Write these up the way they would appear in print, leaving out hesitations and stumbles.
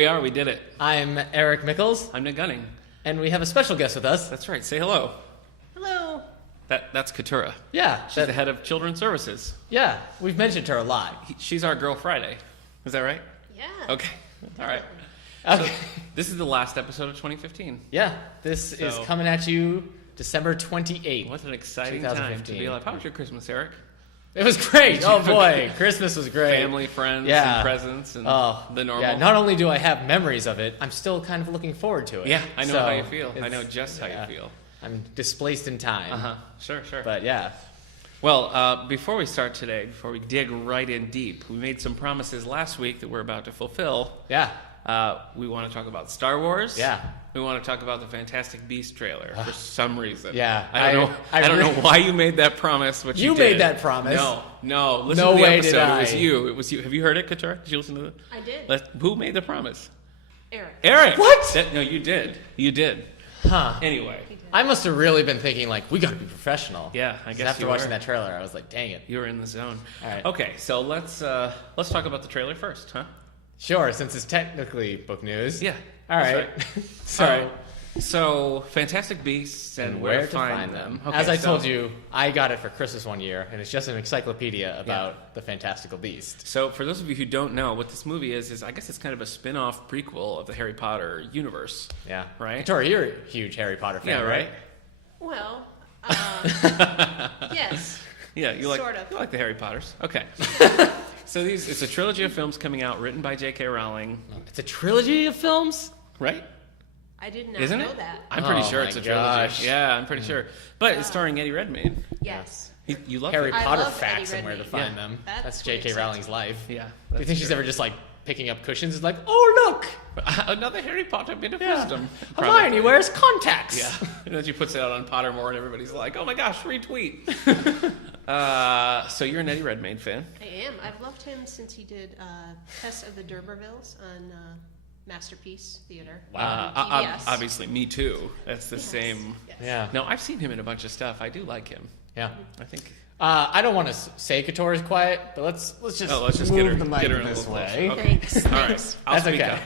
we are. We did it. I'm Eric Mickles, I'm Nick Gunning. and we have a special guest with us. That's right. Say hello. Hello. That's Katura. Yeah, She's the head of Children's Services. yeah, we've mentioned her a lot. She's our Girl Friday. Is that right? Yeah. Okay. All right. Okay. So, this is the last episode of 2015. Yeah, this is So- coming at you December 28th. What an exciting time to 2015. be alive. How was your Christmas, Eric? It was great. Oh boy, Christmas was great. Family, friends, Yeah. and presents, and the normal. Yeah, not only do I have memories of it, I'm still kind of looking forward to it. Yeah, I know So, how you feel. I it's- know just how yeah. you feel. I'm displaced in time. Uh-huh. Sure. But yeah. Well, before we start today, before we dig right in deep, we made some promises last week that we're about to fulfill. Yeah. We want to talk about Star Wars. Yeah. We want to talk about the Fantastic Beasts trailer for some reason. Yeah, I don't know. I don't know why you made that promise. But You you did. made that promise. No. Listen No to the way episode. did I. It was you. It was you. Have you heard it, Qatar? Did you listen to it? I did. Who made the promise? Eric. Eric. What? No, you did. You did. Huh. Anyway, He did. I must have really been thinking, like, we got to be professional. yeah. I 'Cause guess after you watching were. that trailer, I was like, dang it. You were in the zone. All right. Okay, so let's talk about the trailer first, huh? Sure, since it's technically book news. Yeah. All that's right. So, All right. So, Fantastic Beasts and where to find them. Okay, As I so- told you, I got it for Christmas one year, and it's just an encyclopedia about the Fantastical Beast. So, for those of you who don't know, what this movie is I guess it's kind of a spin-off prequel of the Harry Potter universe. Yeah. Right? Tori, you're a huge Harry Potter fan, Yeah, right? Well, yes. Yeah, you like Sort of. you like the Harry Potters. Okay. So it's a trilogy of films coming out written by J.K. Rowling, It's a trilogy of films? right? I did not Isn't know it? that. I'm pretty Oh sure my it's a trilogy. gosh. Yeah, I'm pretty sure. But it's starring Eddie Redmayne. Yes. You love Harry it. I Potter love facts Eddie and where to Redmayne. find Yeah. them. That's That's what J.K. excites Rowling's me. life. Yeah. Do you think she's true. ever just, like, picking up cushions? It's like, oh, look! Another Harry Potter bit of Yeah. wisdom. Hermione Probably. wears contacts! Yeah. And then she puts it out on Pottermore and everybody's like, oh my gosh, retweet. So you're an Eddie Redmayne fan. I am. I've loved him since he did Test of the D'Urbervilles on Masterpiece Theater. Wow. on PBS. Obviously, me too. That's the Yes. same. Yes. Yeah. No, I've seen him in a bunch of stuff. I do like him. Yeah. I think. I don't want to say Couture's quiet, but let's just Let's just move get her, the mic get her in a this little way. closer. Okay. Thanks. All right. Thanks. I'll That's speak okay. up.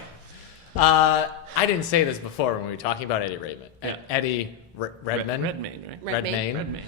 I didn't say this before when we were talking about Eddie Redmayne. Yeah. Eddie Redmayne. Redmayne, right? Redmayne. Redmayne.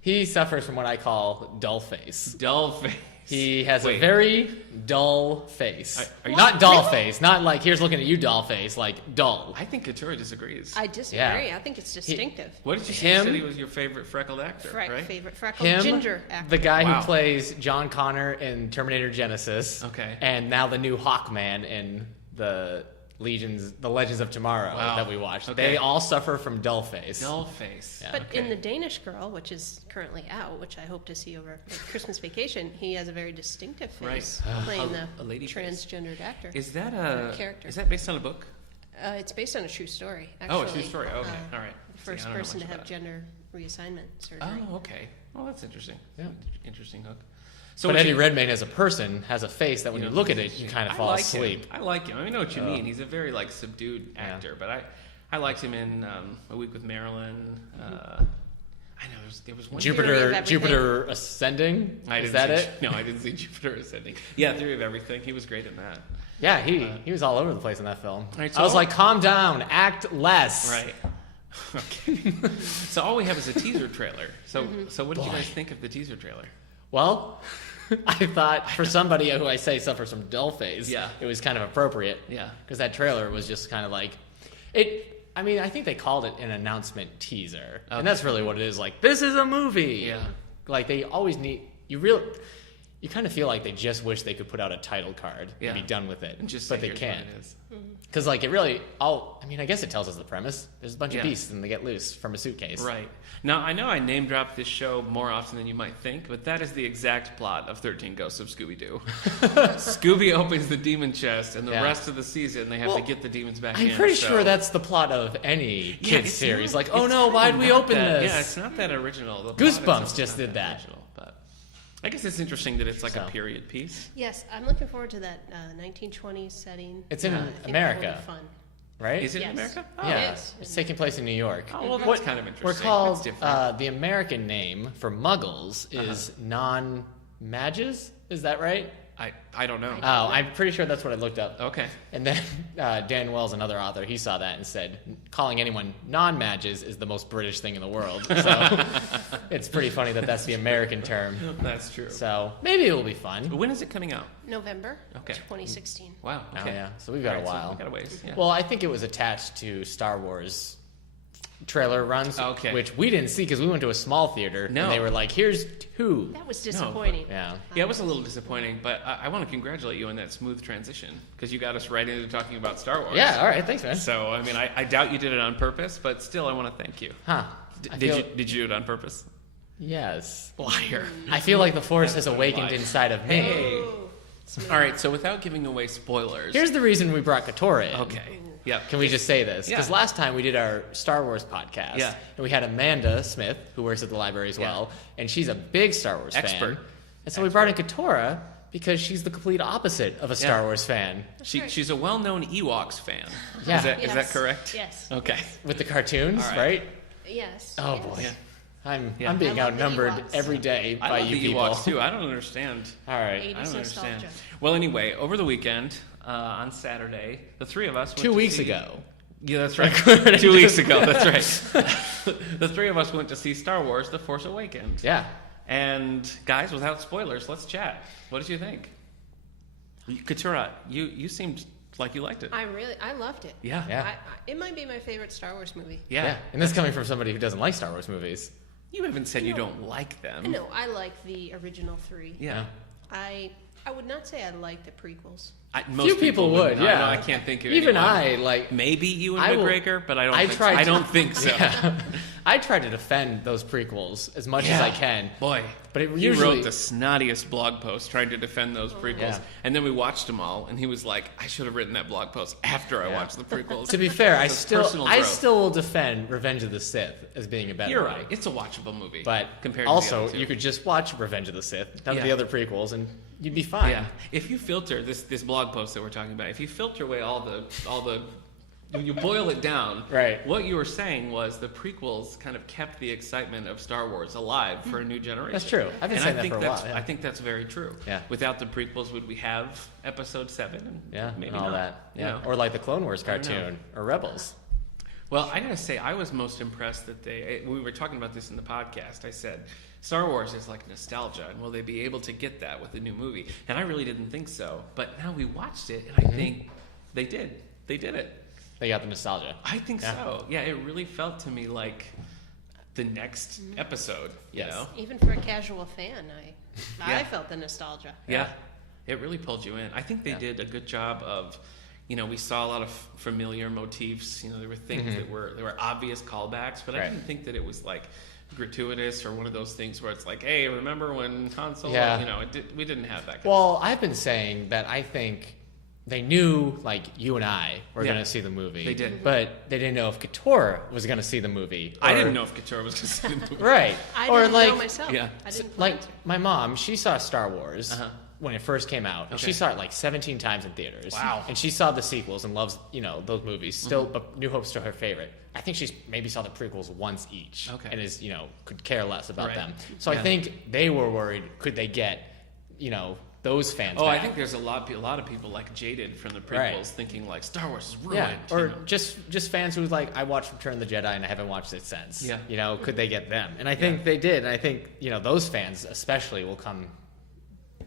He suffers from what I call dull face. Dull face. He has a Wait. very dull face. Are you- Not doll Really? face. Not like here's looking at you, doll face. Like dull. I think Couture disagrees. I disagree. Yeah. I think it's distinctive. What did you say? Him- You said he was your favorite freckled actor, right? Favorite freckled Him, ginger actor. the guy Wow. who plays John Connor in Terminator Genesis. Okay. And now the new Hawkman in the Legends of Tomorrow Wow. that we watched. Okay. They all suffer from dull face. Dull face. Yeah. But Okay. in The Danish Girl, which is currently out, which I hope to see over Christmas vacation, he has a very distinctive face, Right. playing A lady the face. transgendered actor. Is that character. Is that based on a book? It's based on a true story, actually. Oh, a true story. Okay. All right. The See, first I don't know person to much have about it. gender reassignment surgery. Oh, okay. Well, that's interesting. Yeah. Interesting hook. So But what Eddie you- Redmayne as a person has a face that when you look at it, you kind of I fall like asleep. Him. I like him. I know what you mean. He's a very like subdued actor, but I liked him in A Week with Marilyn. I know there was one. Theory of Jupiter Everything. Jupiter Ascending? I Is didn't that see, it? No, I didn't see Jupiter Ascending. Yeah, Theory of Everything. He was great in that. Yeah, he was all over the place in that film. Right, I was so- like, calm down, act less. Right. Okay. So all we have is a teaser trailer. So what did you Boy. guys think of the teaser trailer? Well, I thought for somebody who I say suffers from dull face, Yeah. it was kind of appropriate. Yeah. Because that trailer was just kind of like it. I mean, I think they called it an announcement teaser, and that's really what it is. Like, this is a movie. Yeah. Like they always need you kind of feel like they just wish they could put out a title card Yeah. and be done with it, And just but say, they "Here's can't. what it is." Because like it really, I mean, I guess it tells us the premise. There's a bunch Yeah. of beasts and they get loose from a suitcase. Right. Now, I know I name drop this show more often than you might think, but that is the exact plot of 13 Ghosts of Scooby-Doo. Scooby opens the demon chest, and the Yeah. rest of the season they have Well, to get the demons back I'm in. pretty so- sure that's the plot of any Yeah, kids it's series. not- Like, oh it's no, kinda why'd we not open that- this? Yeah, it's not that original. The plot Goosebumps itself is just not did that. original, but I guess it's interesting that it's like a So. period piece. Yes, I'm looking forward to that 1920s setting. It's in I think America. that'll be fun. Right? Is it Yes. in America? Yeah, it is. it's taking place in New York. Oh, well, that's What- kind of interesting. We're That's called different. the American name for Muggles is non-Mages. Is that right? I don't know. Oh, I'm pretty sure that's what I looked up. Okay. And then Dan Wells, another author, he saw that and said, calling anyone non-Madges is the most British thing in the world. So it's pretty funny that that's the American term. That's true. So maybe it will be fun. When is it coming out? November Okay. 2016. Wow. Oh, Okay. yeah. So we've got a All right, so while. we've got a ways. Yeah. Well, I think it was attached to Star Wars trailer runs, Okay. which we didn't see because we went to a small theater. No. And they were like, here's 2. That was disappointing. Yeah. Yeah, it was a little disappointing, but I want to congratulate you on that smooth transition because you got us right into talking about Star Wars. Yeah, all right. Thanks, man. So, I mean, I doubt you did it on purpose, but still, I want to thank you. Huh. Did you do it on purpose? Yes. Liar. I feel like the Force has awakened Lie. inside of me. Hey. Oh, smooth. All right, so without giving away spoilers. Here's the reason we brought Katora in. Okay. Yeah. Can we just say this? Because Yeah. last time we did our Star Wars podcast, Yeah. and we had Amanda Smith, who works at the library as well, and she's a big Star Wars Expert. fan. And so we brought in Katora because she's the complete opposite of a Star Yeah. Wars fan. right. She's a well-known Ewoks fan. Yeah. Is that Yes. correct? Yes. Okay. With the cartoons, All right. right? Yes. Oh, yes. boy. Yeah. I'm Yeah. being I love the outnumbered Ewoks. every day I by love you the people. Ewoks too. I don't understand. All right. 80s I don't understand. nostalgia. Well, anyway, over the weekend, on Saturday, the three of us went 2 to weeks see- ago. Yeah, that's right. 2 weeks ago, that's right. The three of us went to see Star Wars: The Force Awakens. Yeah. And guys, without spoilers, let's chat. What did you think? Katura, you seemed like you liked it. I loved it. Yeah. Yeah. It might be my favorite Star Wars movie. Yeah. And this coming from somebody who doesn't like Star Wars movies. You haven't said you No. don't like them. No, I like the original 3. Yeah. I would not say I like the prequels. Most Few people would, not. yeah. No, I can't think of Even anyone. I, like... Maybe you and I will- McGregor, but I don't. I think tried so. I to- don't think so. Yeah. I try to defend those prequels as much as I can. Boy, But it he usually- wrote the snottiest blog post trying to defend those prequels, Yeah. and then we watched them all, and he was like, "I should have written that blog post after I Yeah. watched the prequels." To be fair, I It's personal growth. still will defend Revenge of the Sith as being a better You're movie. right. It's a watchable movie, But compared to also, the other two. you could just watch Revenge of the Sith, none of Yeah. the other prequels, and you'd be fine. Yeah, if you filter this blog post that we're talking about, if you filter away all the you boil it down, Right. What you were saying was the prequels kind of kept the excitement of Star Wars alive for a new generation. That's true. I've been saying that for a while, yeah. I think that's very true. Yeah. Without the prequels, would we have Episode 7? Yeah, Maybe and all not. that. You Yeah. know? Or like the Clone Wars I don't know. cartoon, or Rebels. Well, I gotta say, I was most impressed that we were talking about this in the podcast. I said, Star Wars is like nostalgia, and will they be able to get that with a new movie? And I really didn't think so. But now we watched it, and I think they did. They did it. They got the nostalgia. I think Yeah. so. Yeah, it really felt to me like the next episode. You Yes. know? Even for a casual fan, I Yeah. felt the nostalgia. Yeah. It really pulled you in. I think they Yeah. did a good job of, we saw a lot of familiar motifs. There were things that were obvious callbacks, but I Right. didn't think that it was like gratuitous or one of those things where it's like, hey, remember when Han Solo? Yeah. We didn't have that. Well, I've been saying that I think they knew, like, you and I were Yeah. going to see the movie. They did. But they didn't know if Katora was going to see the movie. I or- didn't know if Couture was going to see the movie. Right. I or didn't like, know myself. Yeah. I didn't plan like to. my mom, she saw Star Wars Uh-huh. when it first came out, and Okay. she saw it like 17 times in theaters. Wow. And she saw the sequels and loves, those movies. Still, but New Hope's still her favorite. I think she's maybe saw the prequels once each, Okay. and is could care less about Right. them. So Yeah. I think they were worried, could they get, those fans? Oh, I back? think there's a lot of people like jaded from the prequels, Right. thinking like Star Wars is ruined. Yeah, or you know? just fans who like, I watched Return of the Jedi and I haven't watched it since. Yeah. Could they get them? And I think they did. And I think those fans especially will come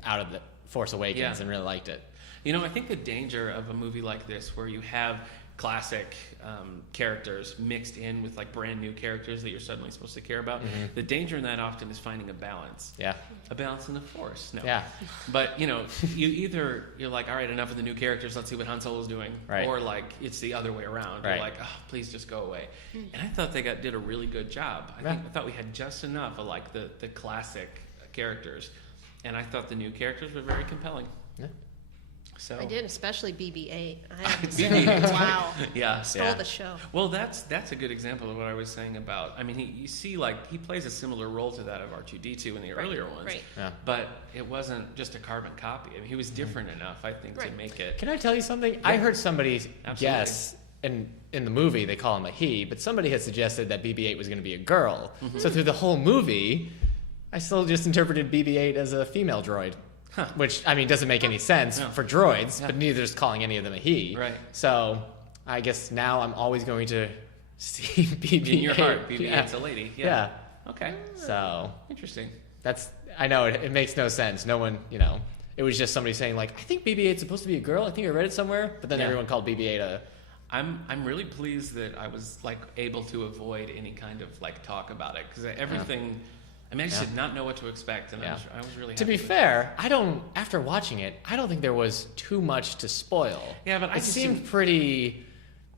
out of the Force Awakens Yeah. and really liked it. I think the danger of a movie like this, where you have classic characters mixed in with like brand new characters that you're suddenly supposed to care about, the danger in that often is finding a balance. Yeah. A balance in the Force. No. Yeah. But you're like, all right, enough of the new characters. Let's see what Han Solo's doing. Right. Or like it's the other way around. Right. You're like, oh, please just go away. And I thought they did a really good job. I thought we had just enough of like the classic characters, and I thought the new characters were very compelling. Yeah. So I did, especially BB-8. I have to say, BB-8. wow, Yeah. stole the show. Well, that's a good example of what I was saying about. I mean, you see, like he plays a similar role to that of R2-D2 in the earlier ones, right. Yeah. but it wasn't just a carbon copy. I mean, he was different enough, I think, to Right. make it. Can I tell you something? I heard somebody Absolutely. guess, and in the movie they call him a he, but somebody had suggested that BB-8 was going to be a girl. So through the whole movie, I still just interpreted BB-8 as a female droid. which I mean doesn't make any sense No. for droids, Yeah. but neither is calling any of them a he. Right. So I guess now I'm always going to see BB-8. In your heart, BB-8's Yeah. a lady. Yeah. Okay. So Interesting. I know it makes no sense. No one, it was just somebody saying like, I think BB-8's supposed to be a girl. I think I read it somewhere, but then Yeah. everyone called BB-8 a. I'm really pleased that I was like able to avoid any kind of like talk about it because everything. I mean, I just Yeah. did not know what to expect, and Yeah. I was really happy To be with it. fair, after watching it, I don't think there was too much to spoil. Yeah, but I it just seemed didn't- pretty.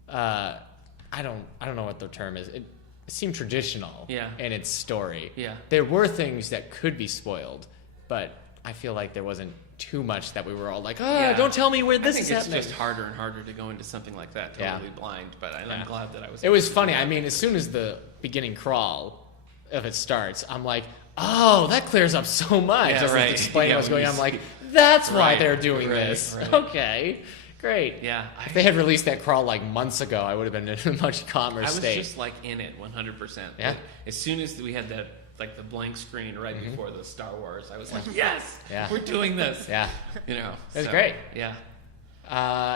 I don't know what the term is. It seemed traditional. Yeah. In its story. Yeah. There were things that could be spoiled, but I feel like there wasn't too much that we were all like, Yeah. don't tell me where this I is think it's happening. just harder and harder to go into something like that totally blind. But I'm Yeah. glad that I was. It was able to funny. do that. I mean, as soon as the beginning crawl of it starts, I'm like, oh, that clears up so much. Yeah, As right. it's explaining Yeah, what's when going you on, I'm like, that's why Right, they're doing right, this. right. Okay, great. Yeah, If they had released that crawl like months ago, I would have been in a much calmer I was state. just like in it 100%. Yeah. Like, as soon as we had that like the blank screen right before the Star Wars, I was like, yes, Yeah. we're doing this. Yeah. It was great. Yeah.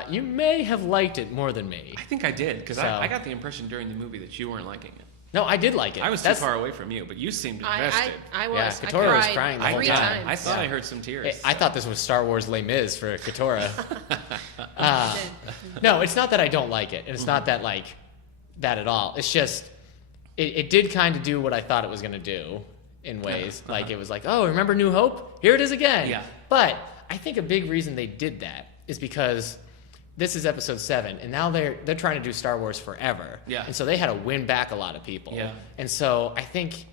You may have liked it more than me. I think I did because So- I got the impression during the movie that you weren't liking it. No, I did like it. I was That's- too far away from you, but you seemed I invested. was. Yeah, I Katora was cried crying the whole 3 time. times. I thought I heard some tears. I thought this was Star Wars Les Mis for Katora. No, it's not that I don't like it. And it's not that like that at all. It's just it did kind of do what I thought it was going to do in ways. Like it was like, oh, remember New Hope? Here it is again. Yeah. But I think a big reason they did that is because this is episode 7, and now they're trying to do Star Wars forever. Yeah. And so they had to win back a lot of people. Yeah. And so I think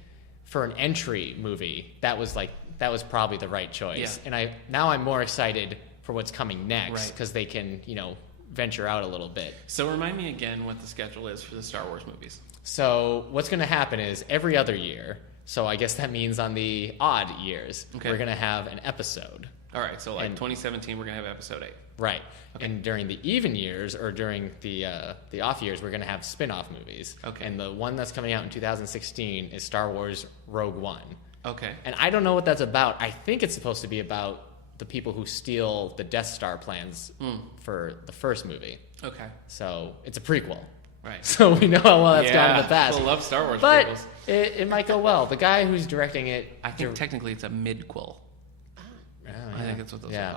for an entry movie, that was probably the right choice. Yeah. And now I'm more excited for what's coming next Right. because they can, venture out a little bit. So remind me again what the schedule is for the Star Wars movies. So what's going to happen is every other year, so I guess that means on the odd years, Okay. we're going to have an episode. All right, so like And- 2017, we're gonna have episode 8. Right. And during the even years or during the off years, we're going to have spin-off movies. Okay. And the one that's coming out in 2016 is Star Wars Rogue One. Okay. And I don't know what that's about. I think it's supposed to be about the people who steal the Death Star plans for the first movie. Okay. So it's a prequel. Right. So we know how well that's gone in the Yeah, past. people love Star Wars But prequels. it might go well. The guy who's directing it, I think technically it's a midquel. Oh, I think that's what those yeah. are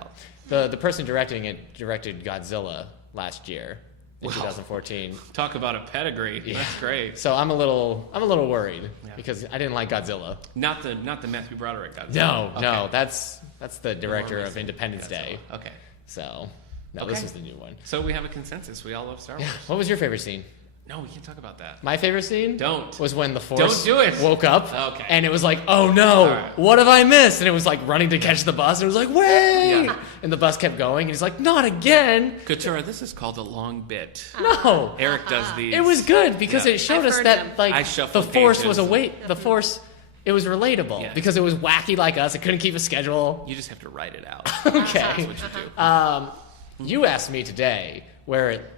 called. The person directing it directed Godzilla last year in Wow. 2014. Talk about a pedigree. Yeah. That's great. So I'm a little worried Yeah. because I didn't like Godzilla. Not the Matthew Broderick Godzilla. No, Okay. no, that's the director more of recent Independence Godzilla. Day. Okay. So no, this Okay. is the new one. So we have a consensus. We all love Star Wars. Yeah. What was your favorite scene? No, we can't talk about that. My favorite scene Don't. was when the Force Don't do it. woke up. Okay. And it was like, oh no, All right. what have I missed? And it was like running to catch the bus. And it was like, wait. Yeah. And the bus kept going. And he's like, not again. Couture, this is called a long bit. No. Eric does these. It was good because Yeah. it showed I've us heard that them. like I the shuffled Force was pages. the Force. It was relatable Yeah. because it was wacky like us. It couldn't keep a schedule. You just have to write it out. Okay. That's what you do. You asked me today where it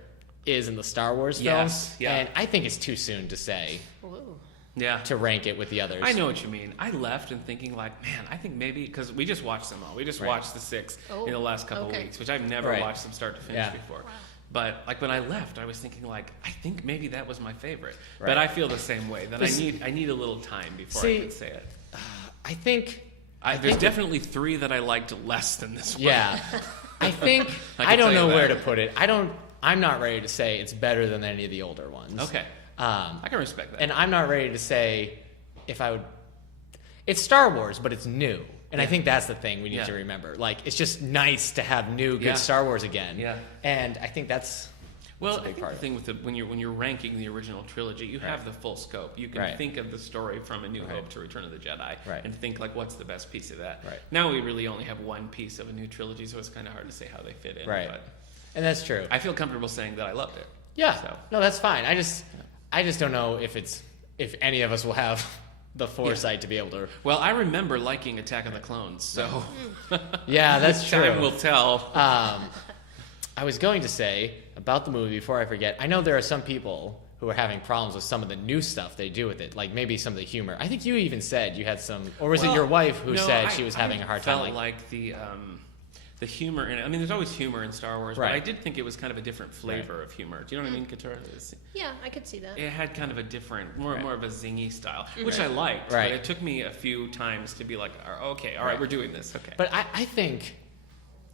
is in the Star Wars films, Yes, yeah. and I think it's too soon to say Whoa. Yeah. to rank it with the others. I know what you mean. I left and thinking like, man, I think maybe because we just watched them all. We just Right. watched the 6 Oh, in the last couple okay. of weeks, which I've never Right. watched them start to finish Yeah. before. But like when I left, I was thinking like, I think maybe that was my favorite. Right. But I feel the same way that This- I need a little time before See, I can say it. I think. There's think- definitely 3 that I liked less than this one. Yeah. I think I I, can don't tell know you where that. to put it. I'm not ready to say it's better than any of the older ones. Okay. I can respect that. And I'm not ready to say if I would. It's Star Wars, but it's new, and I Yeah. think that's the thing we need Yeah. to remember. Like, it's just nice to have new, good Yeah. Star Wars again. Yeah. And I think that's. Well, That's a I big think part the of thing with when you're ranking the original trilogy, you have the full scope. You can Right. think of the story from A New Right. Hope to Return of the Jedi, Right. and think like, what's the best piece of that? Right. Now we really only have one piece of a new trilogy, so it's kind of hard to say how they fit in. Right. But And that's true. I feel comfortable saying that I loved it. Yeah. So. No, that's fine. I just don't know if any of us will have the foresight to be able to. Well, I remember liking Attack of the Clones, so Yeah, that's true. time will tell. I was going to say about the movie before I forget. I know there are some people who are having problems with some of the new stuff they do with it, like maybe some of the humor. I think you even said you had some, or was it your wife who said she was having a hard time? I felt like the humor in it. I mean, there's always humor in Star Wars, but I did think it was kind of a different flavor of humor. Do you know what I mean, Couture? Yeah, I could see that. It had kind of a different, more of a zingy style, which I liked. But it took me a few times to be like, okay, all right, we're doing this. Okay. But I think,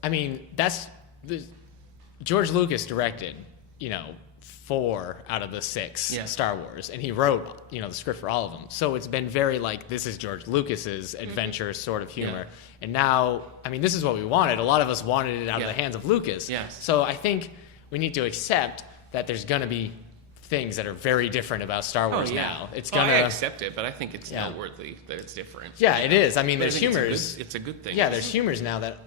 I mean, George Lucas directed, 4 out of the 6 Star Wars, and he wrote, the script for all of them. So it's been very like, this is George Lucas's adventure sort of humor. Yeah. And now, I mean, this is what we wanted. A lot of us wanted it out of the hands of Lucas. Yes. So I think we need to accept that there's going to be things that are very different about Star Wars now. It's gonna. I accept it, but I think it's noteworthy that it's different. Yeah, it is. I mean, there's humors. It's a good thing. Yeah, there's humors now that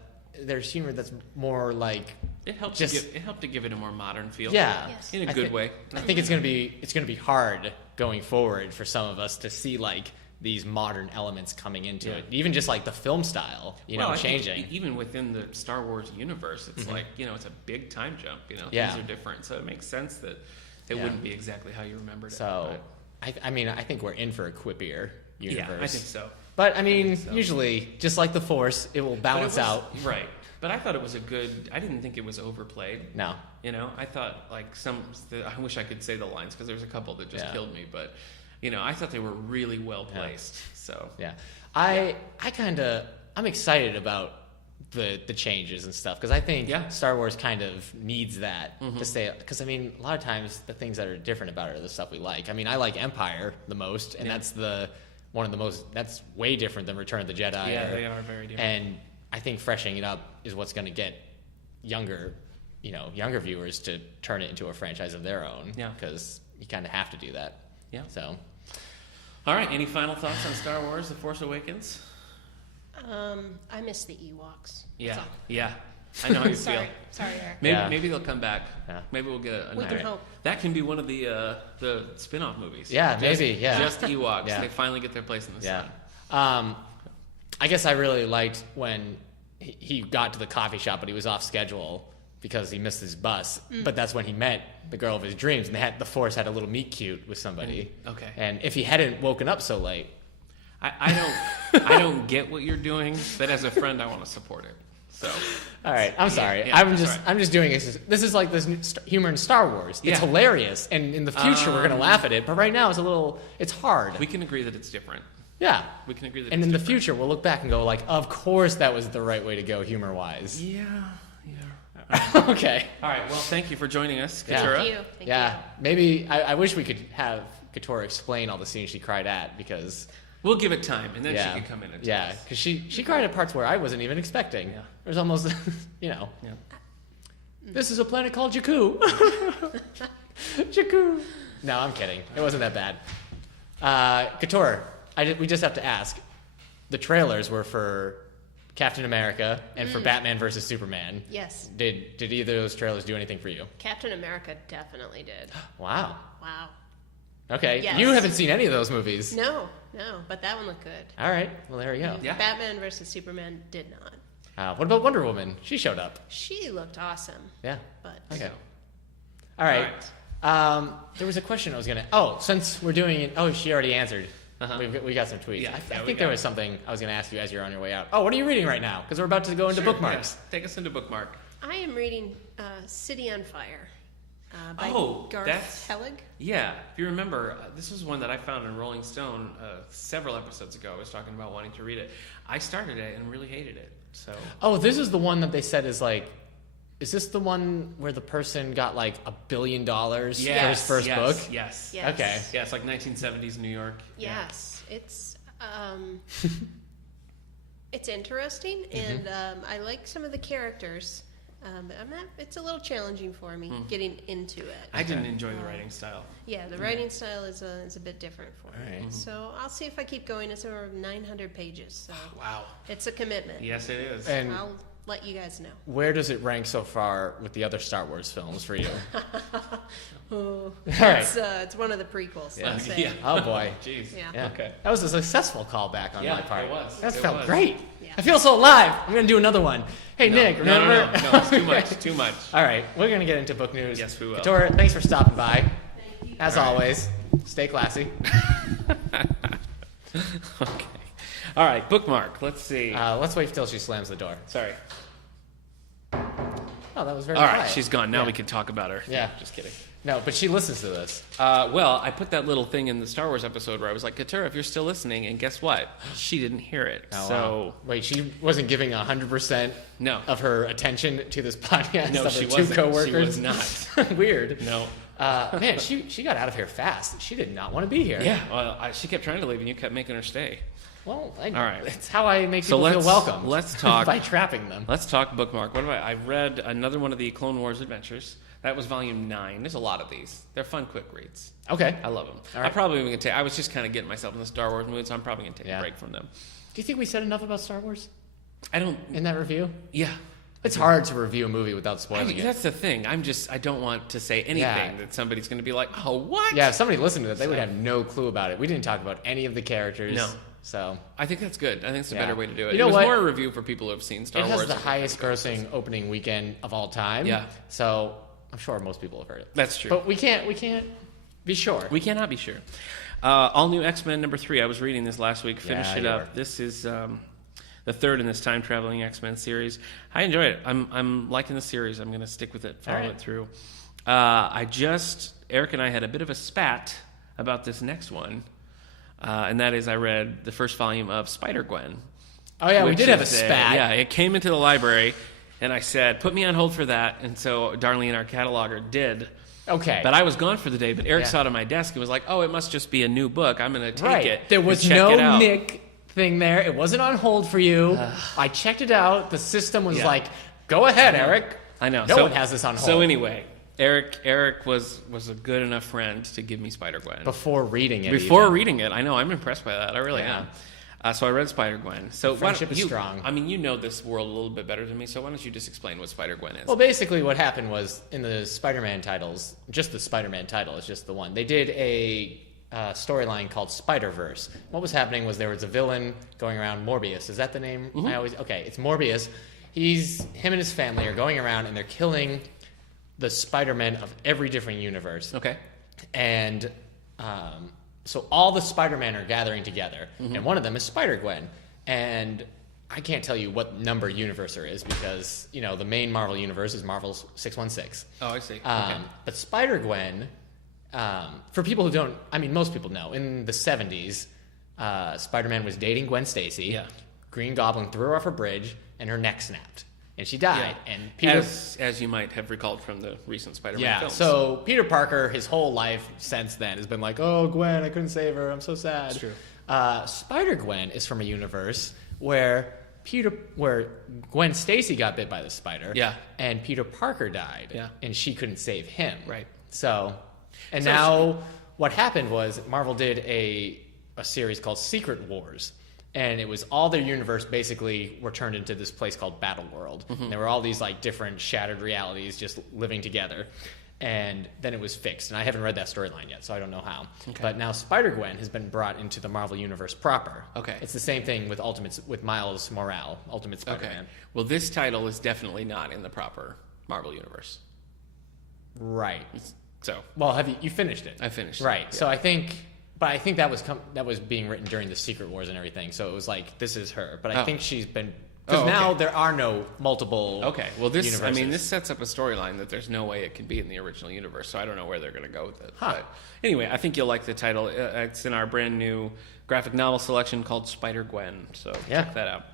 there's humor that's more like. It helped to give it a more modern feel. Yeah, in a good way. I think it's gonna be hard going forward for some of us to see like these modern elements coming into it. Even just like the film style, changing. Even within the Star Wars universe, it's like, it's a big time jump, Things are different. So it makes sense that it wouldn't be exactly how you remembered it. So, I think we're in for a quippier universe. Yeah, I think so. But, usually, just like the Force, it will balance out. Right. But I thought it was I didn't think it was overplayed. No. I thought like I wish I could say the lines because there's a couple that just killed me, but I thought they were really well placed. So yeah, I'm excited about the changes and stuff because I think Star Wars kind of needs that to stay. Because a lot of times the things that are different about it are the stuff we like. I like Empire the most, and that's one of the most. That's way different than Return of the Jedi. Yeah, they are very different. And I think freshening it up is what's going to get younger viewers to turn it into a franchise of their own. Yeah, because you kind of have to do that. Yeah. So. All right. Any final thoughts on Star Wars: The Force Awakens? I miss the Ewoks. Yeah. I know how you feel. Sorry, Eric. Maybe they'll come back. Yeah. Maybe we'll get we can hope. That can be one of the spin-off movies. Yeah, maybe. Just Ewoks. They finally get their place in the sun. I guess I really liked when he got to the coffee shop, but he was off schedule because he missed his bus. But that's when he met the girl of his dreams, and the Force had a little meet cute with somebody. Okay. And if he hadn't woken up so late, I don't get what you're doing, but as a friend, I want to support it. So. All right, I'm sorry. I'm just doing this. This is like this humor in Star Wars. It's hilarious, and in the future we're gonna laugh at it. But right now it's hard. We can agree that it's different. Yeah, we can agree that. And in the future, we'll look back and go like, of course that was the right way to go humor-wise. Yeah. Okay. All right. Well, thank you for joining us, Yeah. Katura. Thank you. Maybe I wish we could have Katura explain all the scenes she cried at because. We'll give it time, and then she can come in and tell us. Because she cried at parts where I wasn't even expecting. Yeah. It was almost, Yeah. This is a planet called Jakku. Jakku. No, I'm kidding. It wasn't that bad. Couture, we just have to ask. The trailers were for Captain America and for Batman versus Superman. Yes. Did either of those trailers do anything for you? Captain America definitely did. Wow. Wow. Okay. Yes. You haven't seen any of those movies. No, but that one looked good. All right. Well, there we go. Yeah. Batman versus Superman did not. What about Wonder Woman? She showed up. She looked awesome. Yeah. But Okay. All right. There was a question I was going to... since we're doing it... Oh, she already answered. We got some tweets. Yeah, I think there was something I was going to ask you as you're on your way out. What are you reading right now? Because we're about to go into bookmarks. Yeah. Take us into bookmark. I am reading City on Fire by Garth Hellig. Yeah. If you remember, this was one that I found in Rolling Stone several episodes ago. I was talking about wanting to read it. I started it and really hated it. So. This is the one that they said is like... Is this the one where the person got like $1 billion for his first book? Yes. Okay. Yeah, it's like 1970s New York. Yes, it's it's interesting, and I like some of the characters. But it's a little challenging for me getting into it. I didn't enjoy the writing style. Yeah, the writing style is a bit different for me. Right. So I'll see if I keep going. It's over 900 pages, so Wow. it's a commitment. Yes, it is. And I'll let you guys know. where does it rank so far with the other Star Wars films for you? It's one of the prequels, let's say. Yeah. Oh boy. Jeez. Yeah. Okay. That was a successful callback on my part. It was. That It felt was. great. Yeah. I feel so alive. I'm going to do another one. Hey, Nick, remember? No, it's too much. Too much. All right. We're going to get into book news. Yes, we will. Couture, thanks for stopping by. Thank you. as All right. always, stay classy. Okay. All right, bookmark. Let's see. Let's wait till she slams the door. Sorry. Oh, that was very All right, quiet. she's gone. Now Yeah. we can talk about her. Yeah. Just kidding. No, but she listens to this. Well, I put that little thing in the Star Wars episode where I was like, Katura, if you're still listening, and guess what? She didn't hear it. Oh, so wow. Wait, she wasn't giving 100% No. of her attention to this podcast. No, of she her two wasn't. coworkers. She was not. Weird. No. Man, she got out of here fast. She did not want to be here. Yeah. Well, she kept trying to leave, and you kept making her stay. Well, All right. It's how I make So people feel welcome. let's talk. by trapping them. Let's talk bookmark. What about I read another one of the Clone Wars adventures. That was volume 9. There's a lot of these. They're fun, quick reads. Okay. I love them. All right. I probably even gonna take. I was just kind of getting myself in the Star Wars mood, so I'm probably gonna take a break from them. Do you think we said enough about Star Wars I don't. in that review? Yeah. It's hard to review a movie without I spoiling mean, it. that's the thing. I don't want to say anything that somebody's going to be like, oh, what? Yeah, if somebody listened to that, they would have no clue about it. We didn't talk about any of the characters. No. So I think that's good. I think it's a Yeah. better way to do it. You know It was what? more a review for people who have seen Star it Wars. has the highest grossing opening weekend of all time. Yeah. So I'm sure most people have heard it. That's true. But we can't be sure. We cannot be sure. All New X-Men number 3. I was reading this last week. Finished Yeah, it you up. were. This is the third in this time traveling X-Men series. I enjoy it. I'm liking the series. I'm going to stick with it, follow All right. it through. Eric and I had a bit of a spat about this next one, and that is I read the first volume of Spider-Gwen. Oh yeah, we which did have a is spat. Yeah, it came into the library, and I said, put me on hold for that. And so Darlene, our cataloger, did. Okay. But I was gone for the day, but Eric Yeah. saw it on my desk and was like, oh, it must just be a new book. I'm going to take right. it. There and was check it no out. Nick thing there. It wasn't on hold for you. I checked it out. The system was Yeah. like, go ahead, Eric. I know. No one has this on hold. So anyway, Eric was a good enough friend to give me Spider-Gwen. Before reading it. Before even. reading it. I know. I'm impressed by that. I really Yeah. am. So I read Spider-Gwen. So Friendship why don't is you, strong. I mean, you know this world a little bit better than me, so why don't you just explain what Spider-Gwen is? Well, basically what happened was in the Spider-Man titles, just the Spider-Man title is just the one. They did a storyline called Spider-Verse. What was happening was there was a villain going around, Morbius. Is that the name? Mm-hmm. Okay, it's Morbius. Him and his family are going around and they're killing the Spider-Men of every different universe. Okay. And so all the Spider-Men are gathering together, and one of them is Spider-Gwen. And I can't tell you what number universe there is because, the main Marvel universe is Marvel's 616. Oh, I see. Okay. But Spider-Gwen, for people who don't, most people know, in the 70s, Spider-Man was dating Gwen Stacy. Yeah. Green Goblin threw her off a bridge, and her neck snapped. And she died. Yeah. And Peter... As you might have recalled from the recent Spider-Man Yeah, films. so Peter Parker, his whole life since then has been like, oh, Gwen, I couldn't save her. I'm so sad. That's true. Spider-Gwen is from a universe where Gwen Stacy got bit by the spider. Yeah. And Peter Parker died. Yeah. And she couldn't save him. Right. So, and So now what happened was Marvel did a series called Secret Wars. And it was all their universe basically were turned into this place called Battle World. Mm-hmm. There were all these different shattered realities just living together. And then it was fixed. And I haven't read that storyline yet, so I don't know how. Okay. But now Spider-Gwen has been brought into the Marvel Universe proper. Okay. It's the same thing with Miles Morales, Ultimate Spider-Man. Okay. Well, this title is definitely not in the proper Marvel universe. Right. So Well, have you finished it? I finished it, Right. yeah. So I think that was being written during the Secret Wars and everything. So it was like, this is her. But I Oh. think she's been... Because Oh, okay. now there are no multiple okay. Well, this universes. sets up a storyline that there's no way it can be in the original universe. So I don't know where they're going to go with it. Huh. But anyway, I think you'll like the title. It's in our brand new graphic novel selection called Spider-Gwen. So Yeah. check that out.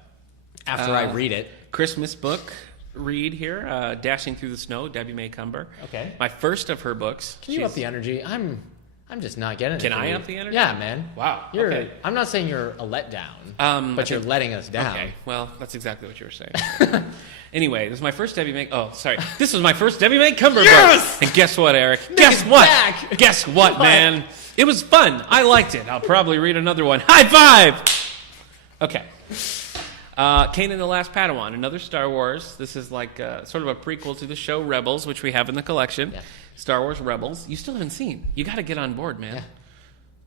After I read it. Christmas book read here, Dashing Through the Snow, Debbie May Cumber. Okay. My first of her books. Can you up the energy? I'm just not getting it. Can from I you. up the energy? Yeah, man. Wow, You're. okay. I'm not saying you're a letdown, I but you're think- letting us down. Okay, well, that's exactly what you were saying. Anyway, this is my first Debbie May... Oh, sorry. This was my first Debbie May Cumber Yes! book. And guess what, Eric? Guess is what? back! Guess what, What? man? It was fun. I liked it. I'll probably read another one. High five! Okay. Kanan the Last Padawan, another Star Wars. This is like sort of a prequel to the show Rebels, which we have in the collection. Yeah. Star Wars Rebels. You still haven't seen. You got to get on board, man. Yeah.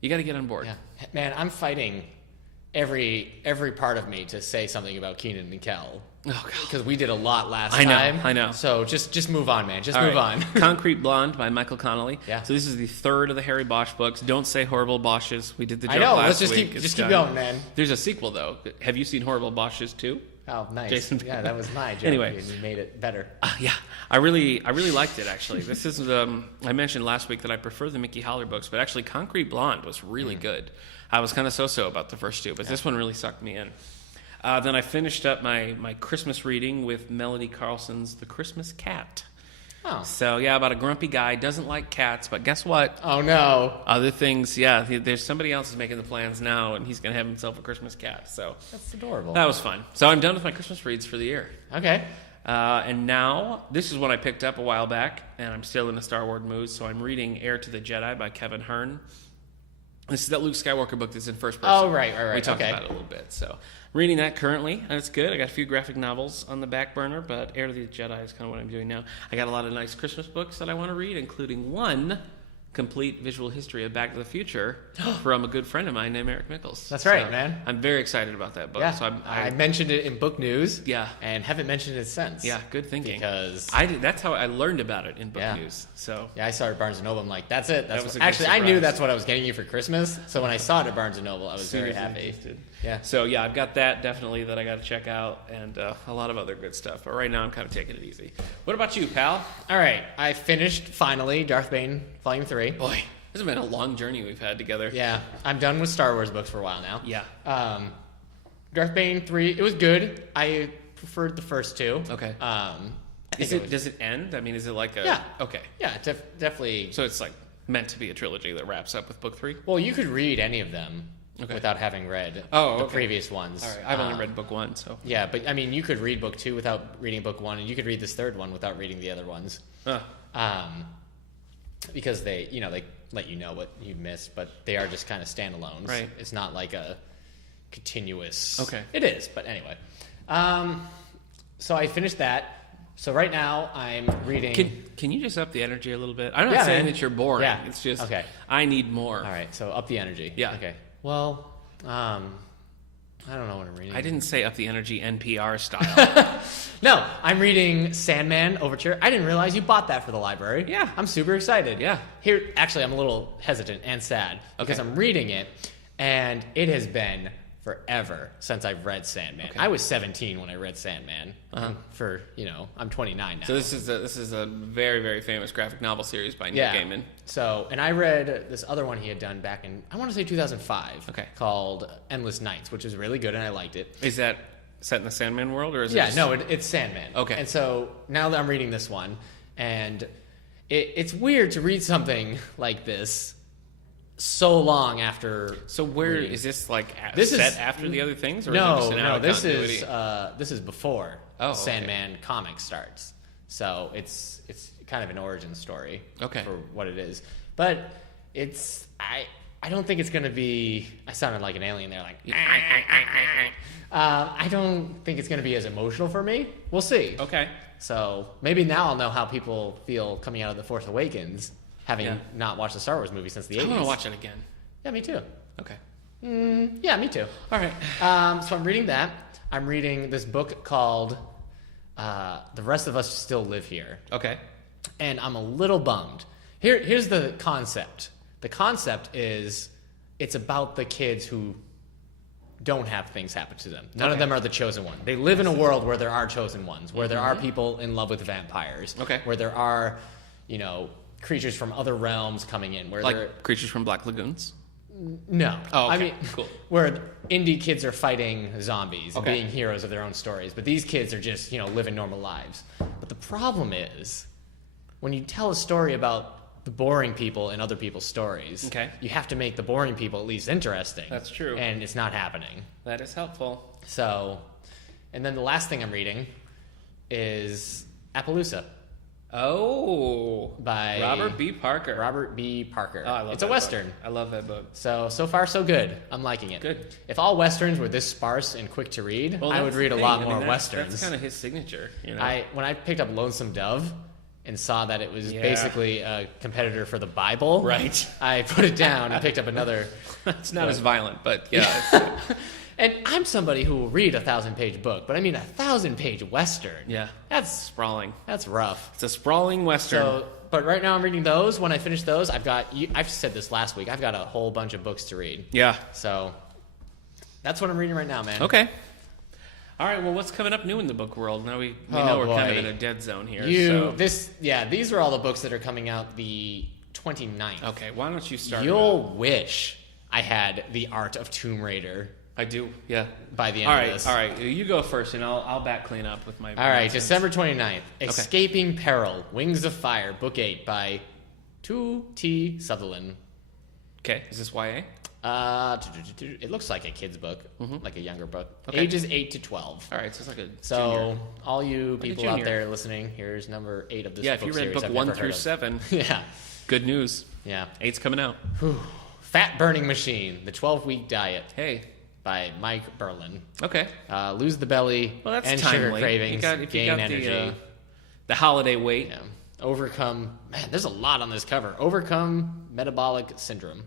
You got to get on board. Yeah, man, I'm fighting every part of me to say something about Keenan and Kel because we did a lot last I know, time. I know. So just move on, man. Just All move right. on. Concrete Blonde by Michael Connelly. Yeah. So this is the third of the Harry Bosch books. Don't say horrible Bosches. We did the joke I know. last Let's just week. keep going, man. There's a sequel though. Have you seen Horrible Bosches 2? Oh, nice. Jason- Yeah, that was my joke. Anyway. And you made it better. Yeah, I really liked it actually. This is I mentioned last week that I prefer the Mickey Haller books, but actually Concrete Blonde was really good. I was kind of so-so about the first two, but this one really sucked me in. Then I finished up my Christmas reading with Melody Carlson's The Christmas Cat. Oh. So yeah, about a grumpy guy, doesn't like cats, but guess what? Oh, no. Other things, yeah. There's somebody else is making the plans now, and he's going to have himself a Christmas cat. So That's adorable. that was fun. So I'm done with my Christmas reads for the year. Okay. And now, this is one I picked up a while back, and I'm still in a Star Wars mood, so I'm reading Heir to the Jedi by Kevin Hearn. This is that Luke Skywalker book that's in first person. Oh, right. We talked about it a little bit. So, reading that currently, and it's good. I got a few graphic novels on the back burner, but Heir to the Jedi is kind of what I'm doing now. I got a lot of nice Christmas books that I want to read, including one complete visual history of Back to the Future from a good friend of mine named Eric Mickles. That's right, man. I'm very excited about that book. Yeah. So I mentioned it in book news. Yeah. And haven't mentioned it since. Yeah, good thinking. Because that's how I learned about it in book news. So yeah, I saw it at Barnes & Noble. I'm like, that's it. That was a good Actually, I knew surprise. that's what I was getting you for Christmas. So when I saw it at Barnes & Noble, I was very Seriously happy. interested. Yeah. So yeah, I've got that definitely that I got to check out, and a lot of other good stuff. But right now, I'm kind of taking it easy. What about you, pal? All right. I finished, finally, Darth Bane, Volume 3. Boy, this has been a long journey we've had together. Yeah. I'm done with Star Wars books for a while now. Yeah. Darth Bane 3, it was good. I preferred the first two. Okay. I think Does it end? I mean, is it like a? Yeah. Okay. Yeah, definitely. So it's like meant to be a trilogy that wraps up with book 3. Well, you could read any of them Okay. without having read the okay. previous ones. All right. I've only read book 1, so. Yeah, but I mean, you could read book 2 without reading book 1, and you could read this third one without reading the other ones. Because they let you know what you missed, but they are just kind of standalones. Right. It's not like a continuous. Okay. It is, but anyway. So I finished that. So right now I'm reading. Can you just up the energy a little bit? I'm not Yeah, saying man. that you're boring. Yeah. It's just Okay. I need more. All right. So up the energy. Yeah. Okay. Well, I don't know what I'm reading. I didn't say up the energy NPR style. No, I'm reading Sandman Overture. I didn't realize you bought that for the library. Yeah. I'm super excited. Yeah. Here, actually, I'm a little hesitant and sad because Okay. I'm reading it, and it has been forever since I've read Sandman. Okay. I was 17 when I read Sandman. I'm 29 now. So this is a very, very famous graphic novel series by Neil Gaiman. So, and I read this other one he had done back in, I want to say 2005. Okay. Called Endless Nights, which was really good, and I liked it. Is that set in the Sandman world, or is it? Yeah, just... no, it's Sandman. Okay. And so now that I'm reading this one, and it's weird to read something like this so long after. So where reading. is this like This set is- after the other things, or No, is it just an out of continuity? this is before Oh, okay. Sandman comic starts. So it's kind of an origin story. Okay. For what it is, but it's I don't think it's gonna be. I sounded like an alien there, like. I don't think it's gonna be as emotional for me. We'll see. Okay. So maybe now I'll know how people feel coming out of The Force Awakens, having not watched the Star Wars movie since the 80s. I want to watch it again. Yeah, me too. Okay. Yeah, me too. All right. So I'm reading that. I'm reading this book called The Rest of Us Still Live Here. Okay. And I'm a little bummed. Here's the concept. The concept is it's about the kids who don't have things happen to them. None of them are the chosen one. They live in a world where there are chosen ones, where there are people in love with vampires. Okay. Where there are, creatures from other realms coming in. Where there Like creatures from Black Lagoons. No. Oh, okay. I mean, Cool. Where indie kids are fighting zombies and Okay. being heroes of their own stories, but these kids are just, living normal lives. But the problem is, when you tell a story about the boring people in other people's stories, Okay. you have to make the boring people at least interesting. That's true. And it's not happening. That is helpful. So, and then the last thing I'm reading is Appaloosa Oh. by Robert B. Parker. Robert B. Parker. Oh, I love It's that a Western. book. I love that book. So far, so good. I'm liking it. Good. If all Westerns were this sparse and quick to read, Well, I would that's read the a thing. lot I mean, more that's- Westerns. That's kind of his signature. When I picked up Lonesome Dove and saw that it was Yeah. basically a competitor for the Bible, Right. I put it down and picked up another. It's not as violent, but yeah. And I'm somebody who will read a 1,000-page book, but I mean a 1,000-page Western. Yeah. That's Sprawling. That's rough. It's a sprawling Western. So, but right now I'm reading those. When I finish those, I've said this last week, I've got a whole bunch of books to read. Yeah. So that's what I'm reading right now, man. Okay. All right, well, what's coming up new in the book world? Now we know we're kind of in a dead zone here. These are all the books that are coming out the 29th. Okay, why don't you start? You'll wish I had The Art of Tomb Raider. I do, yeah. By the end of this. All right, you go first, and I'll back clean up with my... All right, nonsense. December 29th. Escaping Peril, Wings of Fire, Book 8 by 2T. Sutherland. Okay, is this YA? It looks like a kid's book, like a younger book. Okay. Ages 8 to 12. All right, so it's like a So, all you Like a people out junior. there listening, here's number 8 of this Yeah, book if you read series book I've 1 never through heard of. 7, Yeah, good news. yeah. 8's coming out. Fat Burning Machine, The 12-Week Diet Hey, by Mike Berlin. okay. Lose the belly Well, that's and timely. sugar cravings, If you gain got energy. the holiday weight. Yeah. Overcome, man, there's a lot on this cover. Overcome metabolic syndrome.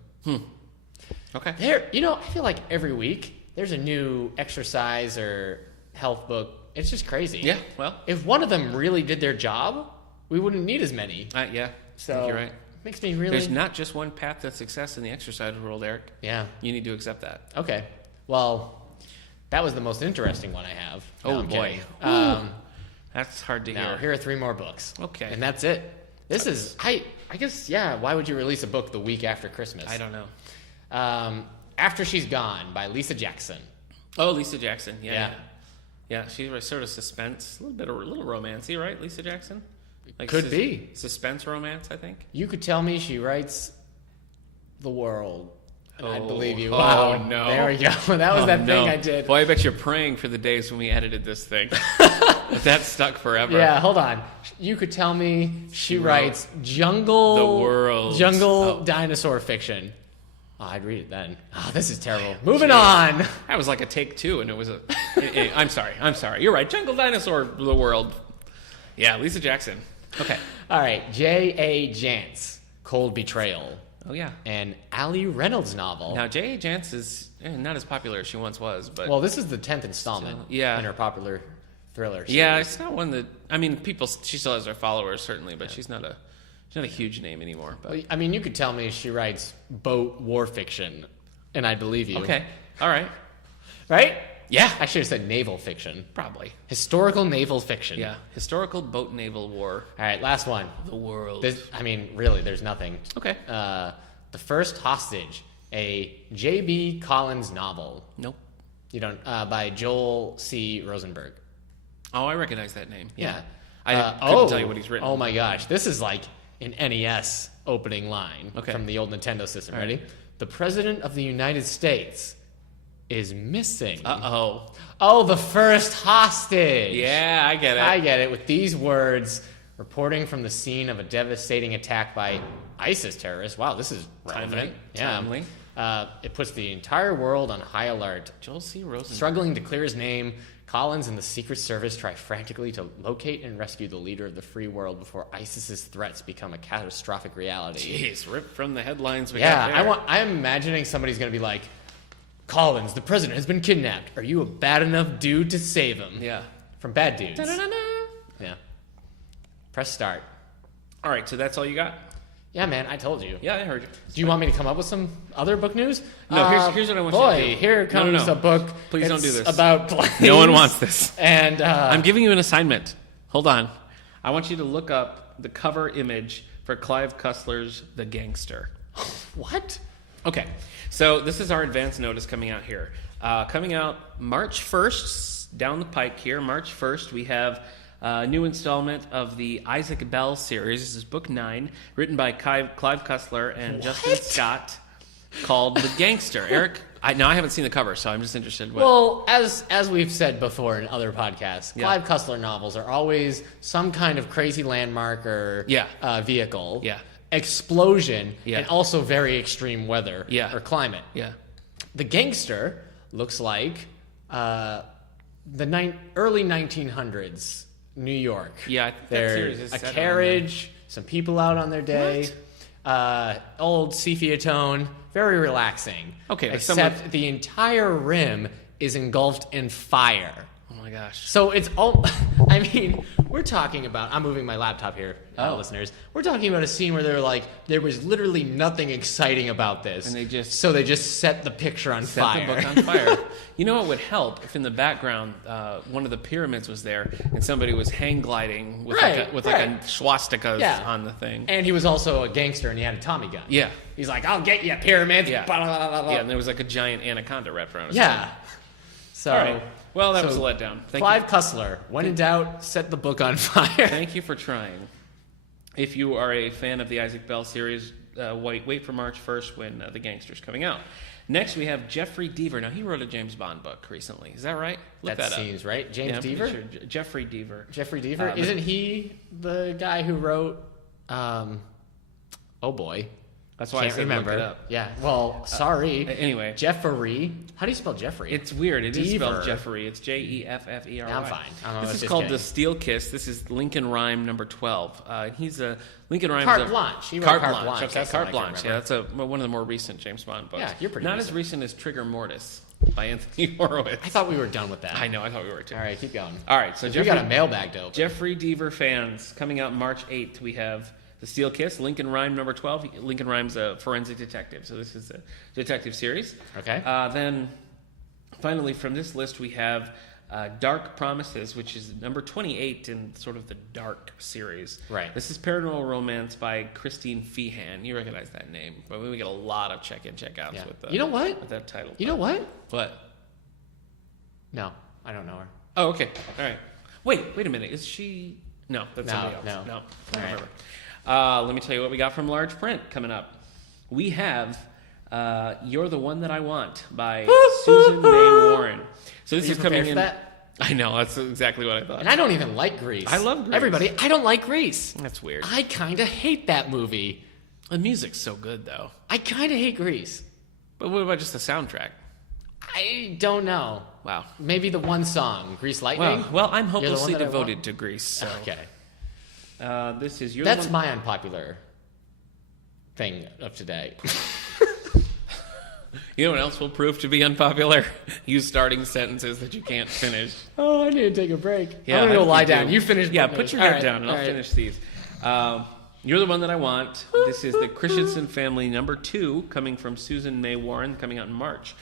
Okay. I feel like every week there's a new exercise or health book. It's just crazy. Yeah, well. If one of them really did their job, we wouldn't need as many. Yeah, I So think you're right. Makes me really. There's not just one path to success in the exercise world, Eric. Yeah. You need to accept that. Okay. Well, that was the most interesting one I have. No, I'm boy. kidding. That's hard to Now, hear. here are 3 more books. Okay. And that's it. This is, I guess, yeah, why would you release a book the week after Christmas? I don't know. After She's Gone by Lisa Jackson. Oh, Lisa Jackson. Yeah. Yeah, she was sort of suspense, a little romancy, right, Lisa Jackson? Like Could be. Suspense romance, I think. You could tell me she writes the world, and I'd believe you. Oh, Wow. no. There we go. That was that thing I did. Boy, I bet you're praying for the days when we edited this thing. But that stuck forever. Yeah, hold on. You could tell me she writes jungle... The world. Jungle dinosaur fiction. Oh, I'd read it then. Oh, this is terrible. Moving on. That was like a take 2, and it was a... I'm sorry. You're right. Jungle Dinosaur, the world. Yeah, Lisa Jackson. Okay. All right. J.A. Jance, Cold Betrayal. Oh, yeah. An Ali Reynolds novel. Now, J.A. Jance is not as popular as she once was, but... Well, this is the 10th installment yeah. in her popular thriller series. Yeah, it's not one that... I mean, she still has her followers, certainly, but she's not a huge name anymore. But Well, I mean, you could tell me she writes boat war fiction, and I'd believe you. okay. All right. Right? Yeah. I should have said naval fiction. Probably. Historical naval fiction. Yeah. Historical boat naval war. All right, last one. The world. Really, there's nothing. Okay. The First Hostage, a J.B. Collins novel. Nope. You don't by Joel C. Rosenberg. Oh, I recognize that name. Yeah. I couldn't tell you what he's written. Oh my gosh, this is like an NES opening line from the old Nintendo system. All Ready? right. The President of the United States is missing. Uh-oh. Oh, the first hostage. Yeah, I get it. I get it. With these words, reporting from the scene of a devastating attack by ISIS terrorists. Wow, this is relevant. Timely. It puts the entire world on high alert. Joel C. Rosenberg. Struggling to clear his name, Collins and the Secret Service try frantically to locate and rescue the leader of the free world before ISIS's threats become a catastrophic reality. Jeez, ripped from the headlines we got there. Yeah, I'm imagining somebody's going to be like, Collins, the president has been kidnapped. Are you a bad enough dude to save him? Yeah. From Bad Dudes. Da-da-da-da. Yeah. Press start. All right, so that's all you got? Yeah, man, I told you. Yeah, I heard you. Do you want me to come up with some other book news? No, here's what I want you to do. Boy, here comes No. a book. Please don't do this. About planes. No one wants this. And I'm giving you an assignment. Hold on. I want you to look up the cover image for Clive Cussler's The Gangster. What? Okay, so this is our advance notice coming out here. Coming out March 1st, down the pike here, March 1st, we have a new installment of the Isaac Bell series. This is book 9, written by Clive Cussler and Justin Scott, called The Gangster. Eric, I haven't seen the cover, so I'm just interested. Well, as we've said before in other podcasts, Clive Cussler novels are always some kind of crazy landmark or vehicle. Yeah. Explosion, Yeah. and also very extreme weather Yeah. or climate. Yeah. The Gangster looks like early 1900s New York. Yeah, I think that There's series is a set around carriage, some people out on their day, old sepia tone, very relaxing. Okay, but except the entire rim is engulfed in fire. Oh my gosh. So it's all, I mean, we're talking about, I'm moving my laptop here, listeners. We're talking about a scene where they're like, there was literally nothing exciting about this. And they just set the picture on fire. Set the book on fire. You know what would help if in the background one of the pyramids was there and somebody was hang gliding with like a swastika on the thing. And he was also a gangster and he had a Tommy gun. Yeah. He's like, I'll get you, pyramids. Yeah. Blah, blah, blah, blah. Yeah, and there was like a giant anaconda wrapped around his Yeah. head. So, all right. Well, that was a letdown. Clive Cussler, when in doubt, set the book on fire. Thank you for trying. If you are a fan of the Isaac Bell series, wait for March 1st when The Gangster's coming out. Next, we have Jeffrey Deaver. Now, he wrote a James Bond book recently. Is that right? Look that seems up. right. James Deaver? Sure. Jeffrey Deaver. Jeffrey Deaver? Isn't he the guy who wrote, oh boy. That's why I said remember. Look it up. Yeah. Well, sorry. Anyway. Jeffrey. How do you spell Jeffrey? It's weird. It is spelled Deaver. Jeffrey. It's Jeffrey. I'm fine. This is called The Steel Kiss. This is Lincoln Rhyme number 12. He's a Lincoln Rhyme. Carte Blanche. He wrote Carte Blanche. Okay, Carte Blanche. Yeah, that's one of the more recent James Bond books. Yeah, you're pretty Not recent. as recent as Trigger Mortis by Anthony Horowitz. I thought we were done with that. I know. I thought we were too. All right, keep going. All right. So we got a mailbag to open. Jeffrey Deaver fans, coming out March 8th, we have The Steel Kiss, Lincoln Rhyme number 12. Lincoln Rhyme's a forensic detective, so this is a detective series. Okay. Then, finally, from this list, we have Dark Promises, which is number 28 in sort of the Dark series. Right. This is Paranormal Romance by Christine Feehan. You recognize that name, but we get a lot of check-in, check-outs with you know what? with that title. You know what? What? No, I don't know her. Oh, okay. All right. Wait a minute. Is she... No, that's somebody else. No. I don't remember. Let me tell you what we got from large print coming up. We have You're the One That I Want by Susan May Warren. So this is coming in. That? I know, that's exactly what I thought. And I don't even like Grease. I love Grease. Everybody, I don't like Grease. That's weird. I kind of hate that movie. The music's so good, though. I kind of hate Grease. But what about just the soundtrack? I don't know. Wow. Maybe the one song, Grease Lightning? Well, I'm hopelessly that I devoted want? to Grease. So. Okay. This is your. That's my unpopular thing of today. You know what else will prove to be unpopular? You starting sentences that you can't finish. Oh, I need to take a break. Yeah, I'm going to I lie think you down. do. You finish. Yeah, put your head down and I'll finish these. You're the One That I Want. This is the Christensen Family number 2, coming from Susan May Warren, coming out in March.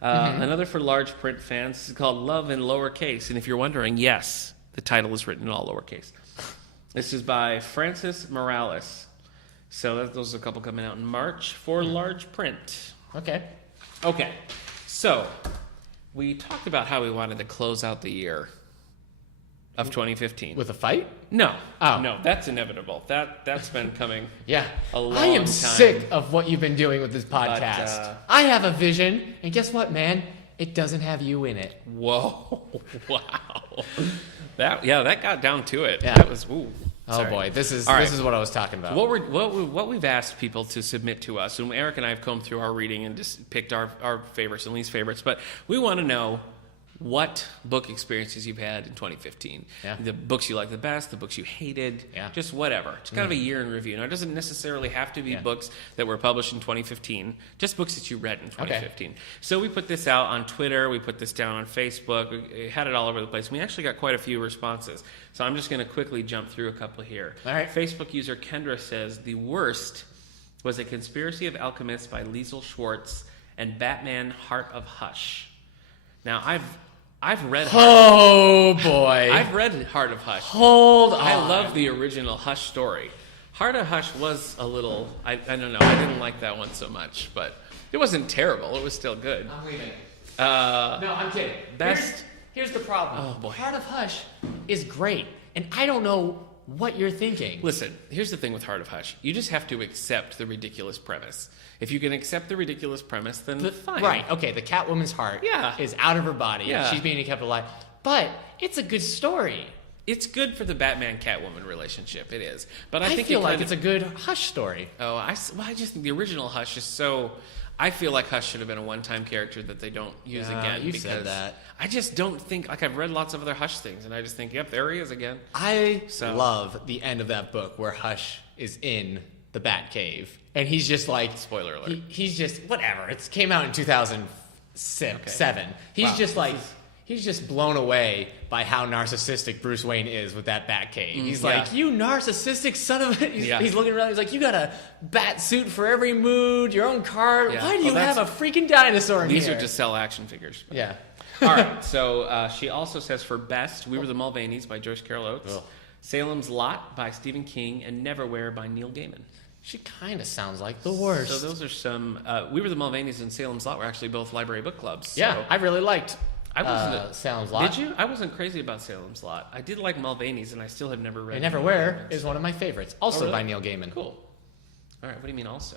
Another for large print fans. This is called Love in Lowercase. And if you're wondering, yes, the title is written in all lowercase. This is by Francis Morales. So those are a couple coming out in March for large print. Okay. So we talked about how we wanted to close out the year of 2015. With a fight? No. Oh. No, that's inevitable. That's been coming Yeah. a long I am time. sick of what you've been doing with this podcast. But, I have a vision, and guess what, man? It doesn't have you in it. Whoa. Wow. That got down to it. Yeah. That was ooh. Oh Sorry. boy, this is All right. this is what I was talking about. What we've asked people to submit to us, and Eric and I have combed through our reading and just picked our favorites and least favorites, but we want to know what book experiences you've had in 2015. Yeah. The books you like the best, the books you hated, Yeah. just whatever. It's kind of a year in review. Now, it doesn't necessarily have to be Yeah. books that were published in 2015, just books that you read in 2015. So we put this out on Twitter, we put this down on Facebook, we had it all over the place. We actually got quite a few responses. So I'm just going to quickly jump through a couple here. All right. Facebook user Kendra says, the worst was A Conspiracy of Alchemists by Liesl Schwartz and Batman Heart of Hush. Now, I've read Oh boy. I've read Heart of Hush. Hold on. I love the original Hush story. Heart of Hush was a little, I don't know, I didn't like that one so much, but it wasn't terrible. It was still good. I'm leaving. No, I'm kidding. Best- Here's the problem. Oh, boy. Heart of Hush is great, and I don't know what you're thinking. Listen, here's the thing with Heart of Hush. You just have to accept the ridiculous premise. If you can accept the ridiculous premise, then fine. Right, okay, the Catwoman's heart is out of her body, Yeah. and she's being kept alive. But it's a good story. It's good for the Batman-Catwoman relationship. It is. But I think feel like kind it's a good Hush story. Oh, I just think the original Hush is so... I feel like Hush should have been a one-time character that they don't use again. You because said that. I just don't think... Like, I've read lots of other Hush things, and I just think, yep, there he is again. I love the end of that book where Hush is in the Bat Cave, and he's just like... Spoiler alert. He's just... Whatever. It came out in 2000... 7. He's just like he's just blown away by how narcissistic Bruce Wayne is with that Batcave. He's like, you narcissistic son of a... He's looking around, he's like, you got a bat suit for every mood, your own car. Yeah. Why do you have a freaking dinosaur in These here? are just sell action figures. But. Yeah. All right, so she also says for best, We Were the Mulvaneys by Joyce Carol Oates, Salem's Lot by Stephen King, and Neverwhere by Neil Gaiman. She kind of sounds like the worst. So those are some... We Were the Mulvaneys and Salem's Lot were actually both library book clubs. So. Yeah, I really liked Salem's Lot. Did you? I wasn't crazy about Salem's Lot. I did like Mulvaney's, and I still have never read it. Neverwhere is one of my favorites. Also really? by Neil Gaiman. Cool. All right, what do you mean also?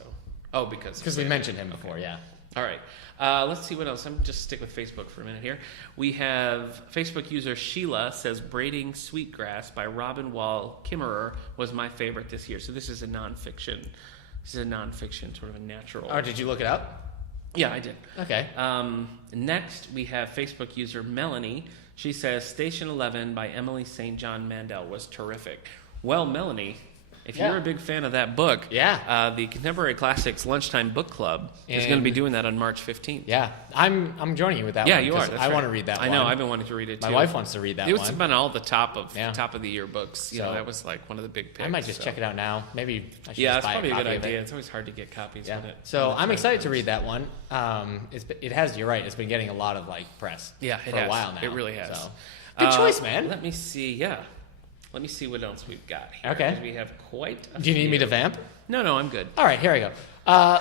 Oh, because we mentioned him before, yeah. All right. Let's see what else. I'm just stick with Facebook for a minute here. We have Facebook user Sheila says Braiding Sweetgrass by Robin Wall Kimmerer was my favorite this year. So this is a nonfiction. Sort of a natural. Oh, did you look it up? Yeah, I did. Okay. Next, we have Facebook user Melanie. She says Station 11 by Emily St. John Mandel was terrific. Well, Melanie, if you're a big fan of that book, the Contemporary Classics Lunchtime Book Club is going to be doing that on March 15th. Yeah, I'm joining you with that one. Yeah, you are. I want to read that one. I know, I've been wanting to read it too. My wife wants to read that one. It was been all the top of the year books. You know, that was like one of the big picks. I might just check it out now. Maybe I should it's just buy probably a good idea. It. It's always hard to get copies of it. So I'm excited to read that one. It has, you're right, it's been getting a lot of press for a while now. It really has. So. Good choice, man. Let me see, Let me see what else we've got here. Okay. We have quite a Do you need me to vamp? No, I'm good. All right, here I go.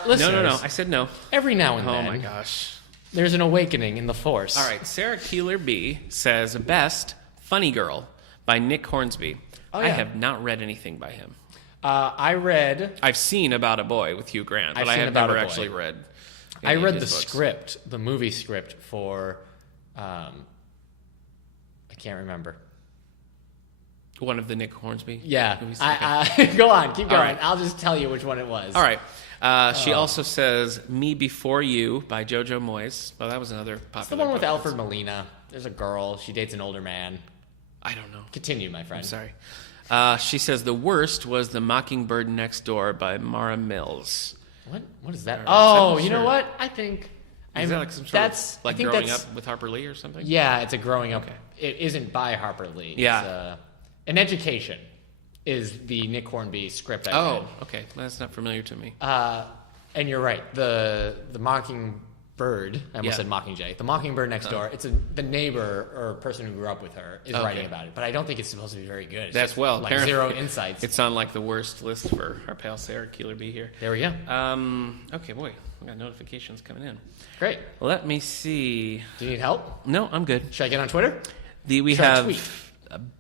Listeners, No. I said no. Every now and then. Oh, my gosh. There's an awakening in the Force. All right. Sarah Keeler B says, Best Funny Girl by Nick Hornsby. Oh, yeah. I have not read anything by him. I've seen About a Boy with Hugh Grant, but I have never actually read I read the books. script, the movie script for... I can't remember. One of the Nick Hornsby? Yeah. movies? Go on. Keep going. Right. I'll just tell you which one it was. All right. She also says Me Before You by Jojo Moyes. Well, that was another popular It's the one with book. Alfred Molina. There's a girl. She dates an older man. I don't know. Continue, my friend. I'm sorry. She says the worst was The Mockingbird Next Door by Mara Mills. What is that? I'm you know sure. what? I think... Is that like some sort of like growing up with Harper Lee or something? Yeah, it's a growing up. Okay. It isn't by Harper Lee. Yeah. It's, An Education is the Nick Hornby script I read. Okay. That's not familiar to me. And you're right. The Mockingbird, I almost said Mockingjay. The Mockingbird Next Door, it's the neighbor or person who grew up with her is writing about it. But I don't think it's supposed to be very good. It's That's just, well. like zero insights. It's on like the worst list for our pal Sarah Keeler B here. There we go. Okay, boy. We got notifications coming in. Great. Let me see. Do you need help? No, I'm good. Should I get on Twitter? We Should I have tweet?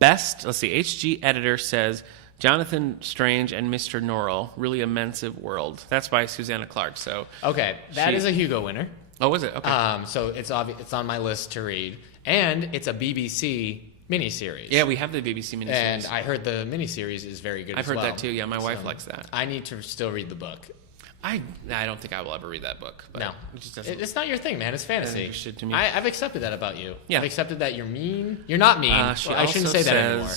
best. Let's see. HG Editor says Jonathan Strange and Mr. Norrell, Really Immensive World. That's by Susanna Clark. So Okay, that is a Hugo winner. Oh, was it? Okay. So it's it's on my list to read, and it's a BBC miniseries. Yeah, we have the BBC miniseries. And I heard the miniseries is very good. I've heard that too. Yeah, my wife likes that. I need to still read the book. I don't think I will ever read that book. But No, it just doesn't. it's not your thing, man. It's fantasy. Interested to me. I've accepted that about you. Yeah. I've accepted that you're mean. You're not mean. I shouldn't say that anymore.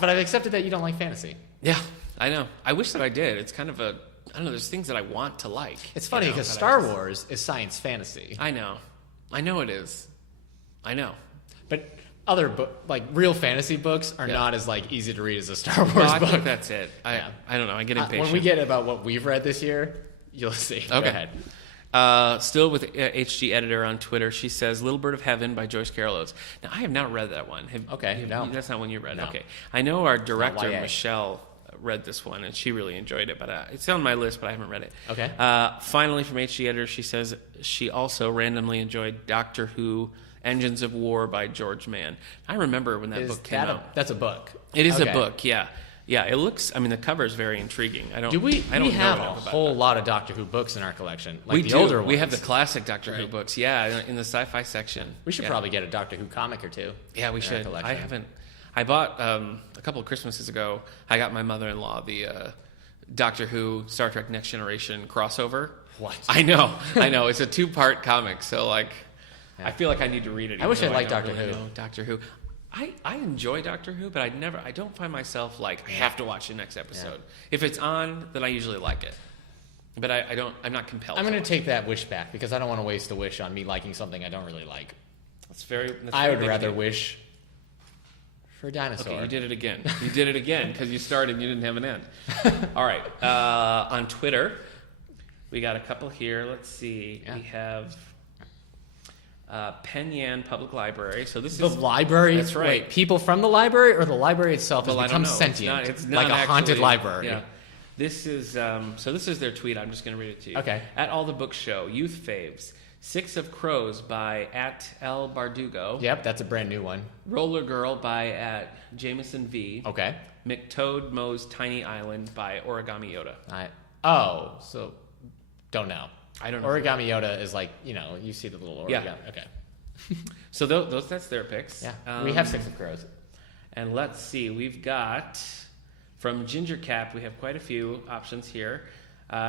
But I've accepted that you don't like fantasy. Yeah, I know. I wish that I did. It's kind of I don't know. There's things that I want to like. It's funny because Star Wars is science fantasy. I know. I know it is. I know. But other real fantasy books are not as easy to read as a Star Wars book. I think that's it. I don't know. I get impatient. When we get about what we've read this year, you'll see. Okay. Go ahead. Still with HG Editor on Twitter, she says Little Bird of Heaven by Joyce Carol Oates. Now, I have not read that one. That's not one you read. No. Okay. I know our director, YA. Michelle, read this one, and she really enjoyed it, but it's on my list, but I haven't read it. Okay. Finally, from HG Editor, she says she also randomly enjoyed Doctor Who, Engines of War by George Mann. I remember when that book came out. That's a book. It is a book, yeah. Yeah, it looks, the cover is very intriguing. We have a enough about whole that. lot of Doctor Who books in our collection. We the do. older ones. We have the classic Doctor Who books, in the sci-fi section. We should probably get a Doctor Who comic or two. Yeah, we should. I haven't. I bought, a couple of Christmases ago, I got my mother-in-law the Doctor Who, Star Trek Next Generation crossover. What? I know. It's a 2-part comic, so, I feel like I need to read it. I wish I liked don't Doctor really Who. know Doctor Who. I enjoy Doctor Who, but I don't find myself I have to watch the next episode. If it's on, then I usually like it. But I'm not compelled. I'm going to take that wish back because I don't want to waste a wish on me liking something I don't really like. I would rather wish for a dinosaur. Okay, you did it again. You did it again because you started and you didn't have an end. All right. On Twitter, we got a couple here. Let's see. Yeah. We have Penn Public Library. So this is the library. That's right. Wait, people from the library or the library itself has become sentient, it's not like a haunted library. Yeah. This is this is their tweet. I'm just going to read it to you. Okay. At All the Book Show, Youth Faves. 6 of Crows by @L Bardugo. Yep, that's a brand new one. Roller Girl by @Jameson V. Okay. McToad Moe's Tiny Island by Origami Yoda. So don't know. I don't know. Origami Yoda is like, you see the little origami. Yeah. Okay. So those that's their picks. Yeah. We have 6 of Crows. And let's see, we've got from Ginger Cap, we have quite a few options here.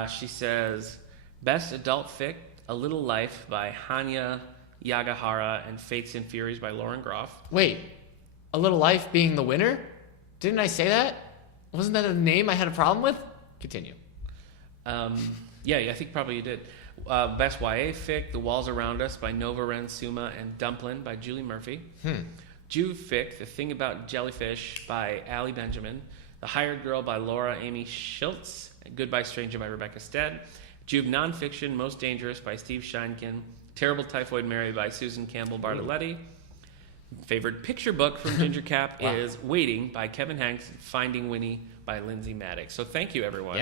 She says, best adult fic, A Little Life by Hanya Yagahara and Fates and Furies by Lauren Groff. Wait, A Little Life being the winner? Didn't I say that? Wasn't that a name I had a problem with? Continue. Yeah, I think probably you did. Best YA fic, The Walls Around Us by Nova Ren Suma and Dumplin by Julie Murphy. Juve fic, The Thing About Jellyfish by Allie Benjamin. The Hired Girl by Laura Amy Schiltz. Goodbye Stranger by Rebecca Stead. Juve Nonfiction, Most Dangerous by Steve Sheinkin. Terrible Typhoid Mary by Susan Campbell Bartoletti. Favorite picture book from Ginger Cap is Waiting by Kevin Hanks. Finding Winnie by Lindsay Maddox. So thank you, everyone,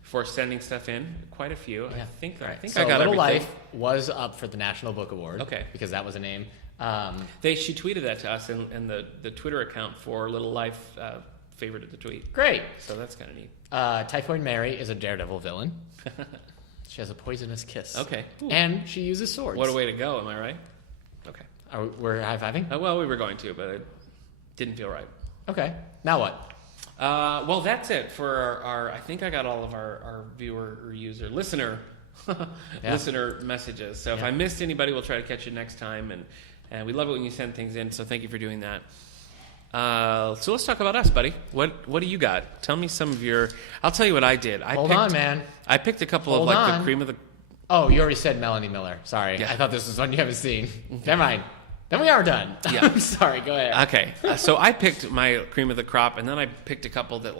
for sending stuff in. Quite a few. Yeah. I think so I got Little everything. Life was up for the National Book Award. Okay. Because that was a name. She tweeted that to us, and the Twitter account for Little Life favorited the tweet. Great. So that's kind of neat. Typhoid Mary is a daredevil villain. She has a poisonous kiss. Okay. Ooh. And she uses swords. What a way to go, am I right? Okay. We're high-fiving? Well, we were going to, but it didn't feel right. Okay. Now what? Well, that's it for our I think I got all of our viewer or user, listener messages. So if I missed anybody, we'll try to catch you next time. And we love it when you send things in, so thank you for doing that. So let's talk about us, buddy. What do you got? Tell me some of your... I'll tell you what I did. Hold on, man. I picked a couple the cream of the... Oh, you already said Melanie Miller. Sorry. Yeah. I thought this was one you haven't seen. Never mind. Then we are done. Yeah. I'm sorry. Go ahead. Okay. So I picked my cream of the crop, and then I picked a couple that,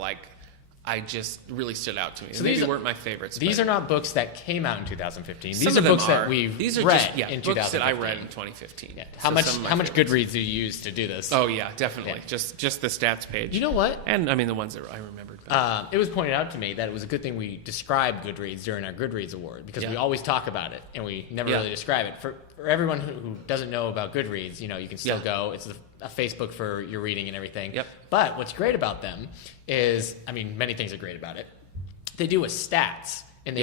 I just really stood out to me. So these weren't my favorites. These are not books that came out in 2015. These are books that we've read in 2015. Books that I read in 2015. Yeah. How much Goodreads do you use to do this? Oh, yeah, definitely. Yeah. Just the stats page. You know what? And, the ones that I remembered. It was pointed out to me that it was a good thing we described Goodreads during our Goodreads Award, because we always talk about it, and we never really describe it. For everyone who doesn't know about Goodreads, you can still go. It's a Facebook for your reading and everything. Yep. But what's great about them is, many things are great about it. They do a stats, and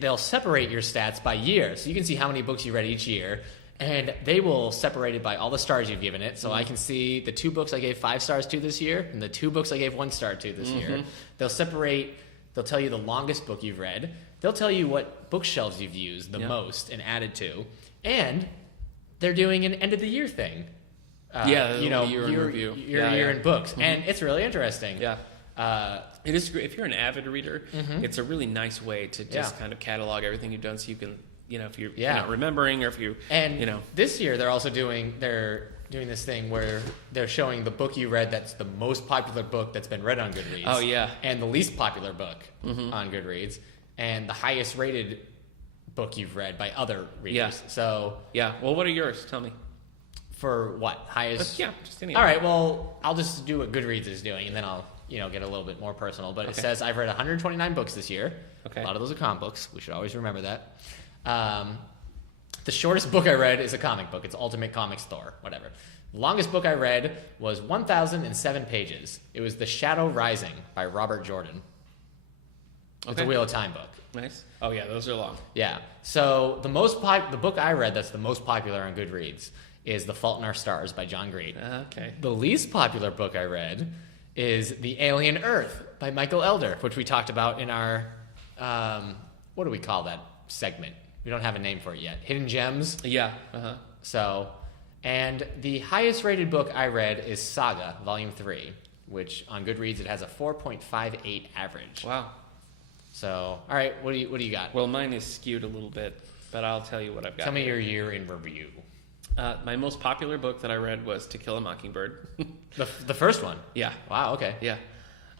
they'll separate your stats by year, so you can see how many books you read each year, and they will separate it by all the stars you've given it. So I can see the 2 books I gave 5 stars to this year, and the 2 books I gave 1 star to this year. They'll tell you the longest book you've read. They'll tell you what bookshelves you've used the most and added to, and they're doing an end of the year thing. Year in review. Year in books, and it's really interesting. Yeah. It is great. If you're an avid reader, it's a really nice way to just kind of catalog everything you've done, so you can, if you're not remembering, or if you, this year they're also doing this thing where they're showing the book you read that's the most popular book that's been read on Goodreads. Oh yeah. And the least popular book on Goodreads, and the highest rated book you've read by other readers. Yeah. So well, what are yours? Tell me. For what? Highest? Just any. All right, well, I'll just do what Goodreads is doing, and then I'll, get a little bit more personal. But it says I've read 129 books this year. Okay. A lot of those are comic books. We should always remember that. The shortest book I read is a comic book. It's Ultimate Comics Thor, whatever. The longest book I read was 1,007 pages. It was The Shadow Rising by Robert Jordan. It's a Wheel of Time book. Nice. Oh, yeah, those are long. Yeah. So the book I read that's the most popular on Goodreads is The Fault in Our Stars by John Green. Okay. The least popular book I read is The Alien Earth by Michael Elder, which we talked about in our, what do we call that segment? We don't have a name for it yet. Hidden Gems. Yeah. So, and the highest rated book I read is Saga, Volume 3, which on Goodreads it has a 4.58 average. Wow. So, all right, what do you got? Well, mine is skewed a little bit, but I'll tell you what I've got. Tell me your year in review. My most popular book that I read was To Kill a Mockingbird. The first one? Yeah. Wow, okay. Yeah.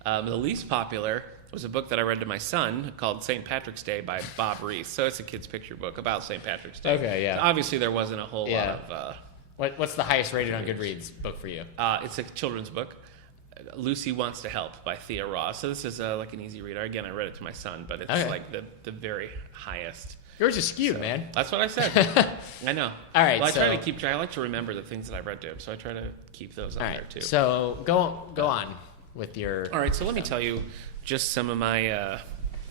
The least popular was a book that I read to my son called St. Patrick's Day by Bob Reese. So it's a kid's picture book about St. Patrick's Day. Okay, yeah. Obviously, there wasn't a whole lot of... What's the highest rated on Goodreads book for you? It's a children's book. Lucy Wants to Help by Thea Ross. So this is like an easy reader. Again, I read it to my son, but it's like the very highest... Yours is skewed, man. That's what I said. I know. All right. Well, I like to remember the things that I've read to him, so I try to keep those on there too. So go on with your. All right. So let me tell you just some of my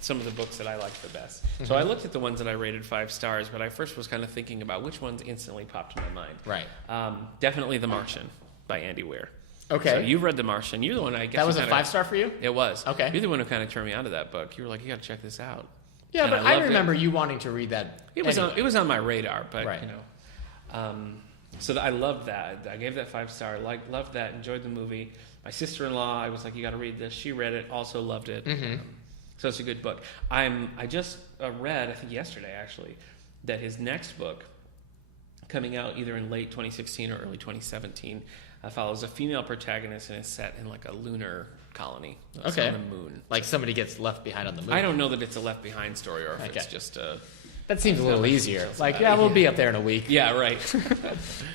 some of the books that I like the best. Mm-hmm. So I looked at the ones that I rated 5 stars, but I first was kind of thinking about which ones instantly popped to my mind. Right. Definitely The Martian by Andy Weir. Okay. So you've read The Martian. You're the one I guess. That was a 5-star for you? It was. Okay. You're the one who kind of turned me onto that book. You were like, you got to check this out. Yeah, but I remember you wanting to read that. It was on my radar, but right. So I loved that. I gave that 5-star. Loved that. Enjoyed the movie. My sister-in-law, I was like, you got to read this. She read it. Also loved it. Mm-hmm. So it's a good book. I just read, I think yesterday actually, that his next book, coming out either in late 2016 or early 2017, follows a female protagonist and is set in like a lunar colony. Okay. On the moon. Like somebody gets left behind on the moon. I don't know that it's a Left Behind story or if it's just a... That seems a little easier. Like, we'll be up there in a week. Yeah, right.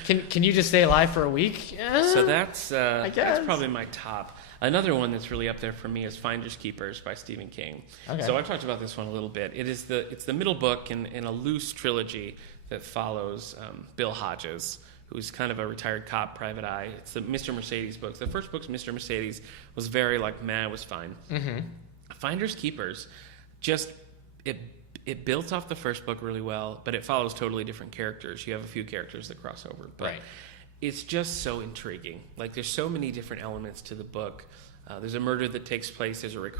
Can you just stay alive for a week? So that's probably my top. Another one that's really up there for me is Finders Keepers by Stephen King. Okay. So I talked about this one a little bit. It's the middle book in a loose trilogy that follows Bill Hodges, who's kind of a retired cop, private eye. It's the Mr. Mercedes books. The first book's Mr. Mercedes was very it was fine. Mm-hmm. Finders Keepers, it built off the first book really well, but it follows totally different characters. You have a few characters that cross over, but it's just so intriguing. Like there's so many different elements to the book. There's a murder that takes place. There's a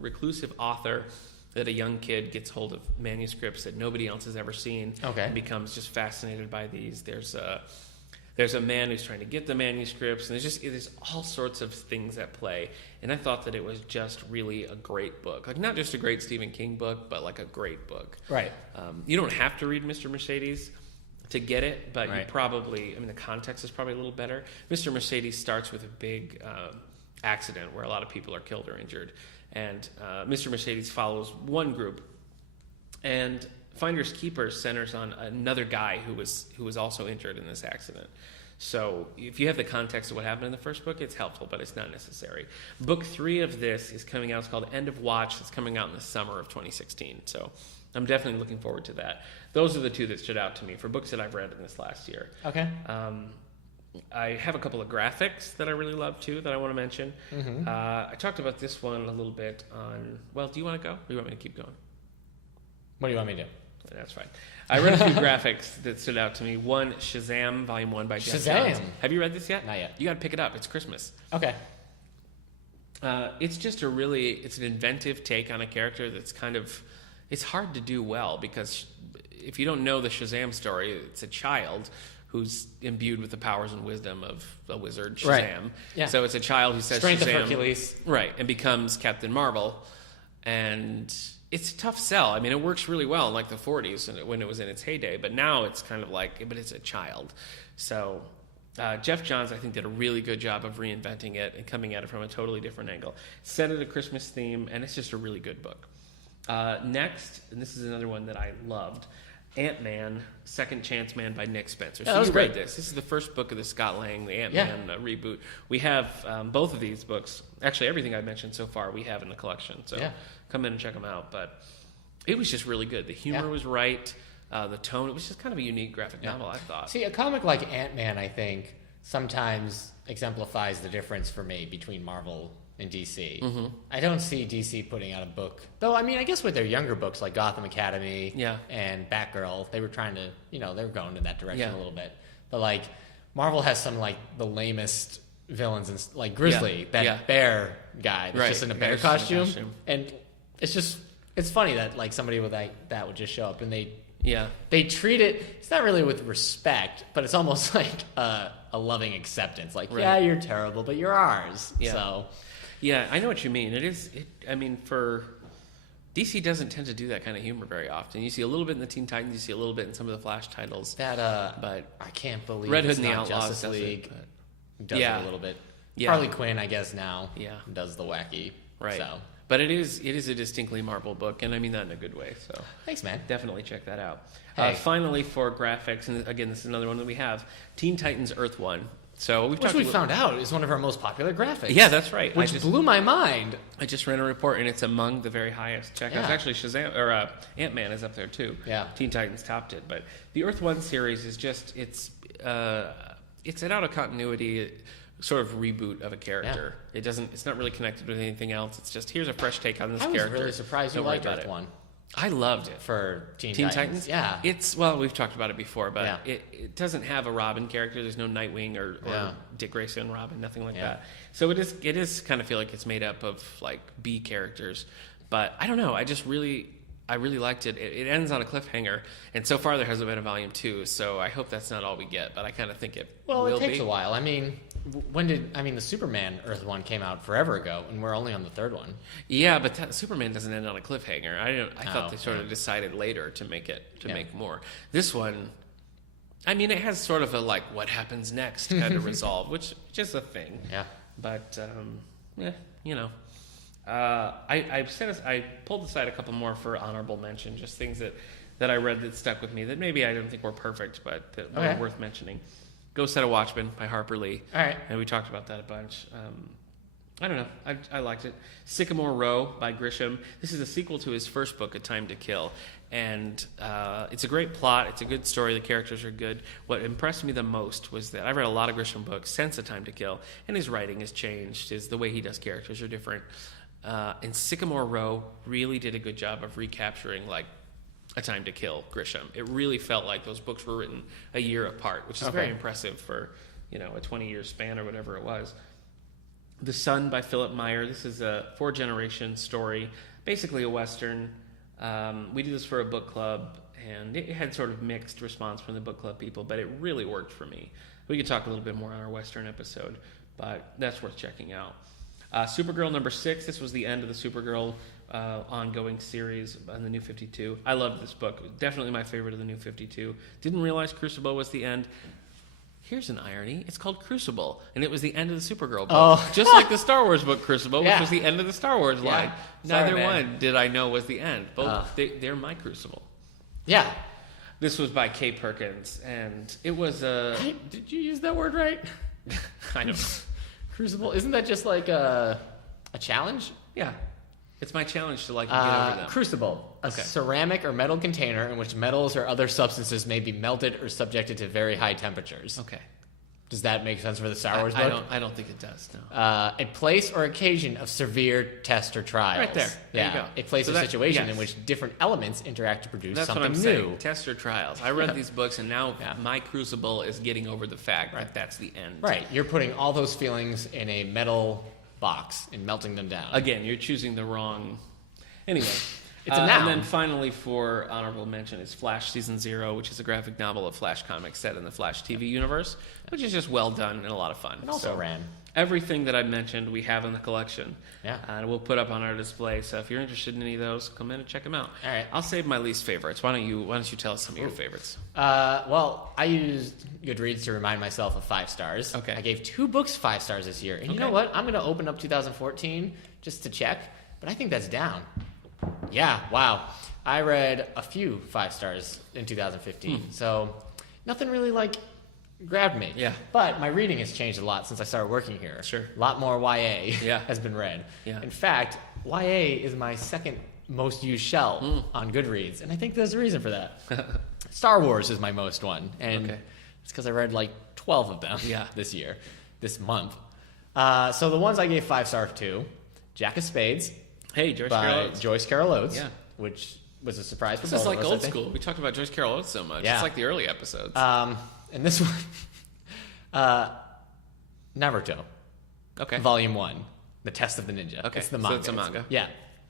reclusive author that a young kid gets hold of manuscripts that nobody else has ever seen and becomes just fascinated by these. There's a man who's trying to get the manuscripts, and there's all sorts of things at play. And I thought that it was just really a great book. Like not just a great Stephen King book, but like a great book. Right. You don't have to read Mr. Mercedes to get it, but you probably, the context is probably a little better. Mr. Mercedes starts with a big accident where a lot of people are killed or injured. And Mr. Mercedes follows one group, and Finders Keepers centers on another guy who was also injured in this accident. So if you have the context of what happened in the first book, it's helpful, but it's not necessary. Book 3 of this is coming out. It's called End of Watch. It's coming out in the summer of 2016. So I'm definitely looking forward to that. Those are the 2 that stood out to me for books that I've read in this last year. Okay. I have a couple of graphics that I really love, too, that I want to mention. Mm-hmm. I talked about this one a little bit on... Well, do you want to go? Or do you want me to keep going? What do you want me to do? That's fine. I read a few graphics that stood out to me. One, Shazam, Volume 1 by Jeff Johns. Have you read this yet? Not yet. You got to pick it up. It's Christmas. Okay. It's just it's an inventive take on a character that's kind of... It's hard to do well because if you don't know the Shazam story, it's a child who's imbued with the powers and wisdom of a wizard, Shazam. Right. Yeah. So it's a child who says Strength Shazam. Of Hercules. Right, and becomes Captain Marvel. And it's a tough sell. It works really well in like the 40s when it was in its heyday, but now it's kind of like, but it's a child. So Jeff Johns, I think, did a really good job of reinventing it and coming at it from a totally different angle. Set it a Christmas theme, and it's just a really good book. Next, and this is another one that I loved, Ant-Man, Second Chance Man by Nick Spencer. So you read this. This is the first book of the Scott Lang, the Ant-Man reboot. We have both of these books. Actually, everything I've mentioned so far we have in the collection. So come in and check them out. But it was just really good. The humor was right. The tone, it was just kind of a unique graphic novel, I thought. See, a comic like Ant-Man, I think, sometimes exemplifies the difference for me between Marvel and DC. Mm-hmm. I don't see DC putting out a book, though. I guess with their younger books like Gotham Academy and Batgirl, they were trying to, they were going in that direction a little bit. But like Marvel has some like the lamest villains, and like Grizzly, that bear guy that's just in a bear costume, and it's funny that like somebody with that would just show up and they treat it. It's not really with respect, but it's almost like a loving acceptance. Like, you're terrible, but you're ours. Yeah. So. Yeah, I know what you mean. For DC doesn't tend to do that kind of humor very often. You see a little bit in the Teen Titans, you see a little bit in some of the Flash titles. But I can't believe Red Hood it's and the not Outlaws Justice League does Yeah. it a little bit. Yeah. Harley Quinn, I guess now, Yeah. does the wacky. Right. So. But it is a distinctly Marvel book, and I mean that in a good way. So Thanks, man. definitely check that out. Hey. Finally, for graphics, and again, this is another one that we have, Teen Titans Earth One. So Which we found out is one of our most popular graphics. Yeah, that's right. Which blew my mind. I just ran a report, and it's among the very highest check. Yeah. It's actually Shazam or Ant-Man is up there too. Yeah. Teen Titans topped it, but the Earth One series is just it's an out of continuity sort of reboot of a character. Yeah. It's not really connected with anything else. It's just here's a fresh take on this I was character. really surprised you Don't worry liked about Earth it. One I loved it. for Teen Titans? Yeah. We've talked about it before, but Yeah. it doesn't have a Robin character. There's no Nightwing or Yeah. Dick Grayson, Robin, nothing like Yeah. that. So it is kind of feel like it's made up of like B characters. But I don't know. I really liked it. It ends on a cliffhanger, and so far there hasn't been a volume 2. So I hope that's not all we get. But I kind of think it will It takes be. a while. I mean, the Superman Earth One came out forever ago, and we're only on the third one. Yeah, but Superman doesn't end on a cliffhanger. I thought they sort of yeah. decided later to make more. This one, I mean, it has sort of a like what happens next kind of resolve, which is a thing. Yeah. But you know, I pulled aside a couple more for honorable mention, just things that I read that stuck with me that maybe I don't think were perfect, but that were worth mentioning. Go Set a Watchman by Harper Lee. All right. And we talked about that a bunch. I don't know. I liked it. Sycamore Row by Grisham. This is a sequel to his first book, A Time to Kill. And it's a great plot. It's a good story. The characters are good. What impressed me the most was that I've read a lot of Grisham books since A Time to Kill, and his writing has changed. The way he does characters are different. And Sycamore Row really did a good job of recapturing, like, A Time to Kill Grisham. It really felt like those books were written a year apart, which is very impressive for, a 20-year span or whatever it was. The Sun by Philip Meyer. This is a 4-generation story, basically a Western. We did this for a book club, and it had sort of mixed response from the book club people, but it really worked for me. We could talk a little bit more on our Western episode, but that's worth checking out. Supergirl number 6. This was the end of the Supergirl ongoing series on the New 52. I loved this book. Definitely my favorite of the New 52. Didn't realize Crucible was the end. Here's an irony. It's called Crucible, and it was the end of the Supergirl book. Oh. Just like the Star Wars book Crucible, which was the end of the Star Wars line. Sorry, Neither man. one did I know was the end. Both, they're my Crucible. Yeah. This was by Kay Perkins, and it was a... Did you use that word right? I know. Crucible. Isn't that just like a challenge? Yeah. It's my challenge to, get over them. Crucible, a Okay. ceramic or metal container in which metals or other substances may be melted or subjected to very high temperatures. Okay. Does that make sense for the Star Wars book? I don't think it does, no. A place or occasion of severe test or trials. Right there. There you Yeah. go. A place So or that- situation yes. in which different elements interact to produce That's something what I'm new. saying. Test or trials. I read these books, and now Yeah. my Crucible is getting over the fact that that's the end. Right. You're putting all those feelings in a metal box and melting them down. Again, you're choosing the wrong... Anyway. It's a noun. And then finally, for honorable mention, is Flash Season 0, which is a graphic novel of Flash comics set in the Flash TV universe, which is just well done and a lot of fun. And also ran. Everything that I mentioned, we have in the collection. Yeah. And we'll put up on our display. So if you're interested in any of those, come in and check them out. All right. I'll save my least favorites. Why don't you tell us some of your favorites? Well, I used Goodreads to remind myself of 5 stars. Okay. I gave 2 books 5 stars this year. And you know what? I'm going to open up 2014 just to check, but I think that's down. Yeah, wow. I read a few 5 stars in 2015. So nothing really grabbed me. Yeah. But my reading has changed a lot since I started working here. Sure. A lot more YA Yeah. has been read. Yeah. In fact, YA is my second most used shelf on Goodreads, and I think there's a reason for that. Star Wars is my most one, and it's because I read 12 of them this month. So the ones I gave 5 stars to, Jack of Spades, Hey, Joyce by Carol Oates. Joyce Carol Oates, Yeah. which was a surprise for This is both like of us, I old think. school. We talked about Joyce Carol Oates so much. Yeah. It's like the early episodes. And this one, Naruto, okay. Volume 1, The Test of the Ninja. Okay, It's the so manga. it's a manga. Yeah.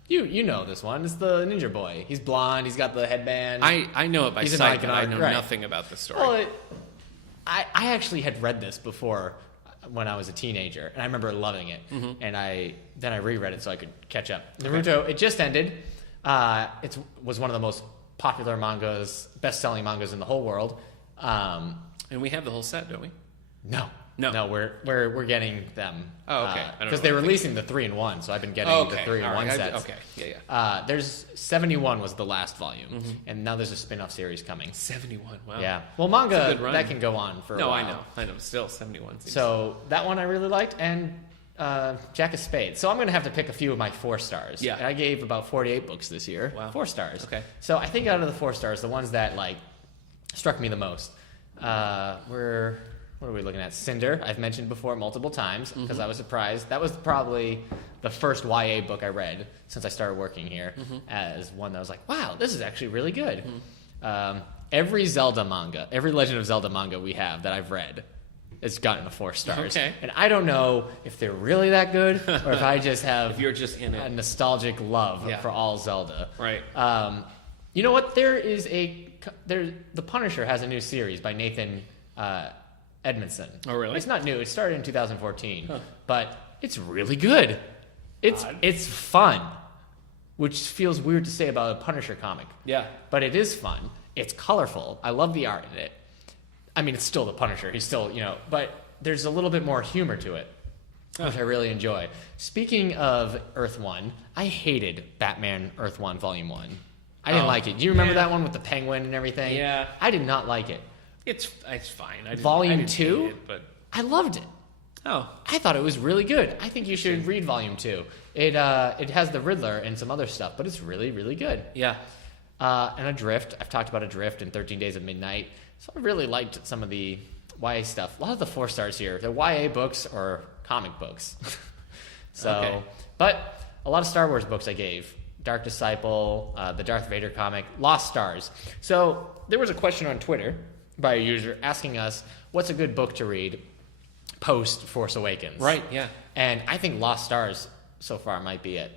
You know this one. It's the ninja boy. He's blonde. He's got the headband. I know it by He's an sight, but I icon, know right. nothing about the story. Well, I actually had read this before when I was a teenager, and I remember loving it. And I reread it so I could catch up. Naruto, it just ended. It was one of the most popular mangas, best-selling mangas in the whole world. And we have the whole set, don't we? No, No. we're getting them. Oh, okay. Because they're releasing the 3-in-1, so I've been getting the 3-in-1 sets. Okay, yeah. There's 71 was the last volume, and now there's a spin-off series coming. 71, wow. Yeah. Well, manga that can go on for a while. No, I know. Still 71. So that one I really liked, and Jack of Spades. So I'm going to have to pick a few of my 4 stars. Yeah. I gave about 48 books this year. Wow. 4 stars. Okay. So I think out of the 4 stars, the ones that like struck me the most were, what are we looking at? Cinder, I've mentioned before multiple times because I was surprised. That was probably the first YA book I read since I started working here as one that was like, wow, this is actually really good. Every Zelda manga, every Legend of Zelda manga we have that I've read, it's gotten a 4 stars. Okay. And I don't know if they're really that good or if I just have If you're just in it. a nostalgic love for all Zelda. Right. You know what? The Punisher has a new series by Nathan Edmondson. Oh, really? It's not new. It started in 2014, but it's really good. It's fun, which feels weird to say about a Punisher comic. Yeah. But it is fun. It's colorful. I love the art in it. I mean, it's still the Punisher. He's still, but there's a little bit more humor to it, which I really enjoy. Speaking of Earth 1, I hated Batman Earth 1 Volume 1. I didn't like it. Do you remember that one with the penguin and everything? Yeah. I did not like it. It's fine. Volume 2? hate it, but I loved it. Oh. I thought it was really good. I think you should read Volume 2. It has the Riddler and some other stuff, but it's really, really good. Yeah. And Adrift. I've talked about Adrift and 13 Days of Midnight. So I really liked some of the YA stuff. A lot of the 4 stars here, they're YA books or comic books. But a lot of Star Wars books I gave. Dark Disciple, the Darth Vader comic, Lost Stars. So there was a question on Twitter by a user asking us, what's a good book to read post Force Awakens? Right, yeah. And I think Lost Stars so far might be it.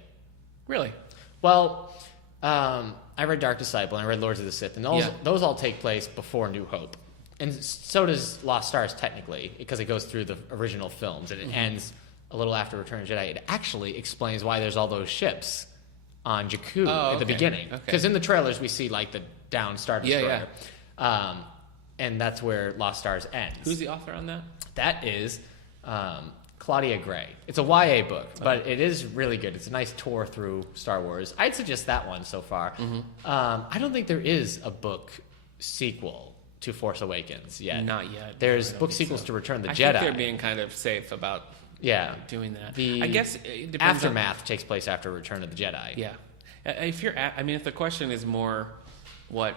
Really? Well, I read Dark Disciple and I read Lords of the Sith, and those all take place before New Hope. And so does Lost Stars technically, because it goes through the original films, and it ends a little after Return of the Jedi. It actually explains why there's all those ships on Jakku at the beginning. Because in the trailers we see like the down Star Destroyer. And that's where Lost Stars ends. Who's the author on that? That is Claudia Gray. It's a YA book, but it is really good. It's a nice tour through Star Wars. I'd suggest that one so far. I don't think there is a book sequel to Force Awakens yet. Not yet. There's book sequels to Return of the Jedi. I think they're being kind of safe about doing that. I guess it depends. Aftermath takes place after Return of the Jedi. Yeah. If the question is more what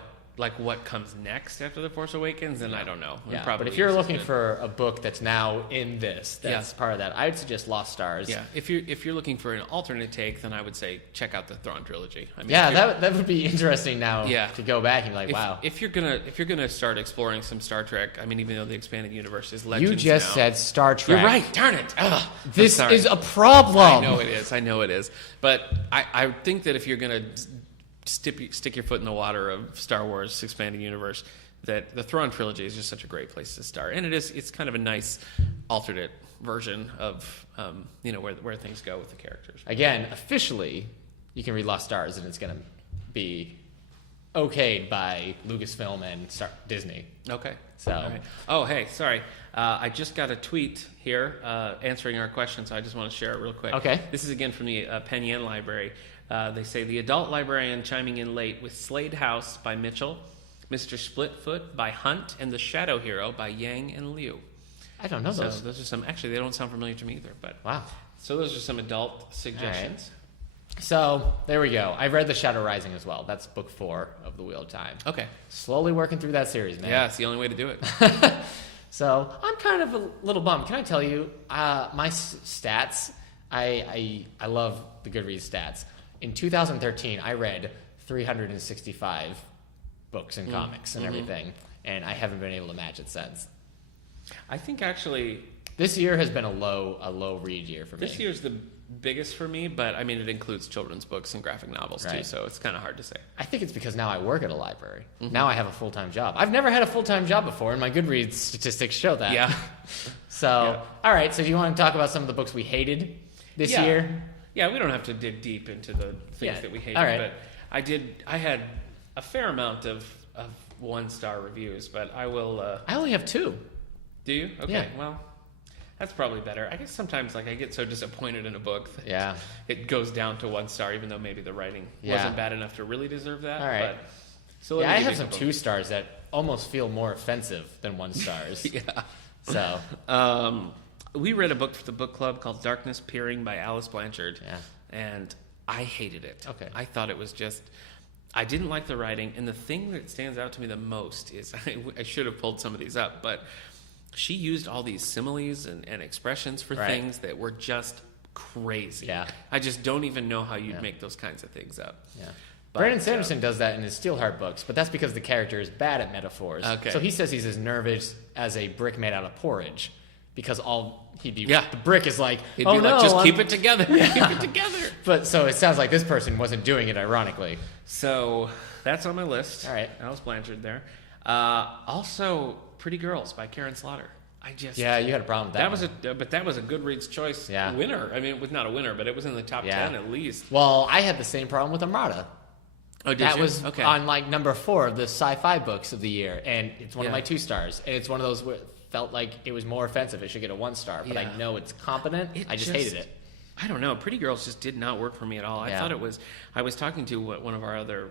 comes next after The Force Awakens, then I don't know. Yeah, but if you're looking for a book that's now in that's part of that, I'd suggest Lost Stars. Yeah, if you're looking for an alternate take, then I would say check out the Thrawn trilogy. That would be interesting now to go back and be like, wow. If you're gonna start exploring some Star Trek, even though the expanded universe is Legends you just said Star Trek. You're right. Darn it. This is a problem. I know it is. But I think that if you're gonna stick your foot in the water of Star Wars expanded universe, that the Thrawn trilogy is just such a great place to start, and it's kind of a nice alternate version of where things go with the characters. Again, officially, you can read Lost Stars, and it's going to be okayed by Lucasfilm and Disney. Okay. So. All right. Oh, hey, sorry. I just got a tweet here answering our question, so I just want to share it real quick. Okay. This is again from the Penn Yan Library. They say, the adult librarian chiming in late with Slade House by Mitchell, Mr. Splitfoot by Hunt, and The Shadow Hero by Yang and Liu. I don't know those. So those are some, actually, they don't sound familiar to me either. But wow. So those are some adult suggestions. Right. So there we go. I read The Shadow Rising as well. That's book 4 of The Wheel of Time. Okay. Slowly working through that series, man. Yeah, it's the only way to do it. So I'm kind of a little bummed. Can I tell you, my stats, I love the Goodreads stats. In 2013, I read 365 books and comics and everything, and I haven't been able to match it since. I think actually this year has been a low read year for me. This year's the biggest for me, but it includes children's books and graphic novels too, so it's kind of hard to say. I think it's because now I work at a library. Now I have a full-time job. I've never had a full-time job before, and my Goodreads statistics show that. Yeah. So, all right, so do you want to talk about some of the books we hated this year? Yeah, we don't have to dig deep into the things that we hated. All right. I had a fair amount of 1-star reviews, but I will. I only have 2. Do you? Okay. Yeah. Well, that's probably better. I guess sometimes I get so disappointed in a book that it goes down to 1 star, even though maybe the writing wasn't bad enough to really deserve that. All right. But, so I have some 2 stars that almost feel more offensive than 1 stars. Yeah. So. We read a book for the book club called Darkness Peering by Alice Blanchard. Yeah. And I hated it. Okay. I thought it was just... I didn't like the writing, and the thing that stands out to me the most is... I should have pulled some of these up, but she used all these similes and expressions for things that were just crazy. Yeah. I just don't even know how you'd make those kinds of things up. Yeah. But, Brandon Sanderson does that in his Steelheart books, but that's because the character is bad at metaphors. Okay. So he says he's as nervous as a brick made out of porridge, because the brick is like, He'd be like, just keep it together. Keep it together. But so it sounds like this person wasn't doing it ironically. So that's on my list. All right. Alice Blanchard there. Also, Pretty Girls by Karen Slaughter. You had a problem with that. But that was a Goodreads choice winner. I mean, it was not a winner, but it was in the top 10 at least. Well, I had the same problem with Armada. Oh, did that you? was okay. on like number 4 of the sci-fi books of the year, and it's one of my 2 stars. And it's one of those where it felt like it was more offensive. It should get a 1 star, but I know it's competent. I just hated it. I don't know. Pretty Girls just did not work for me at all. I thought it was... I was talking to one of our other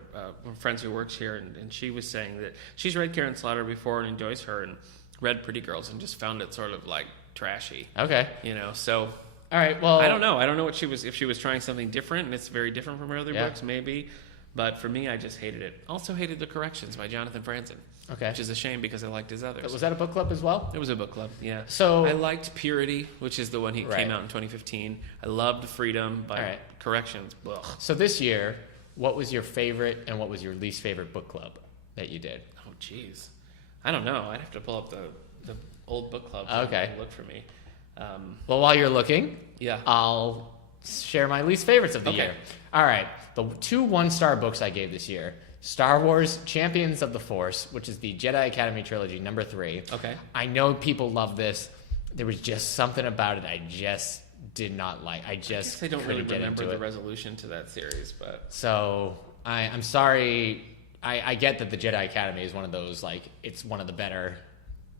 friends who works here, and she was saying that she's read Karen Slaughter before and enjoys her, and read Pretty Girls and just found it sort of like trashy. Okay. So... All right, well... I don't know. I don't know what if she was trying something different, and it's very different from her other books, maybe. But for me, I just hated it. Also hated The Corrections by Jonathan Franzen. Okay. Which is a shame because I liked his others. Was that a book club as well? It was a book club, yeah. So I liked Purity, which is the one he came out in 2015. I loved Freedom by Corrections. Ugh. So this year, what was your favorite and what was your least favorite book club that you did? Oh, jeez. I don't know. I'd have to pull up the old book club and look for me. Well, while you're looking, yeah, I'll share my least favorites of the year. All right. The 2 1-star books I gave this year: Star Wars Champions of the Force, which is the Jedi Academy trilogy, number 3. Okay. I know people love this. There was just something about it I just did not like. I guess I don't really remember the it. resolution to that series, but... So, I'm sorry. I get that the Jedi Academy is one of those, like, it's one of the better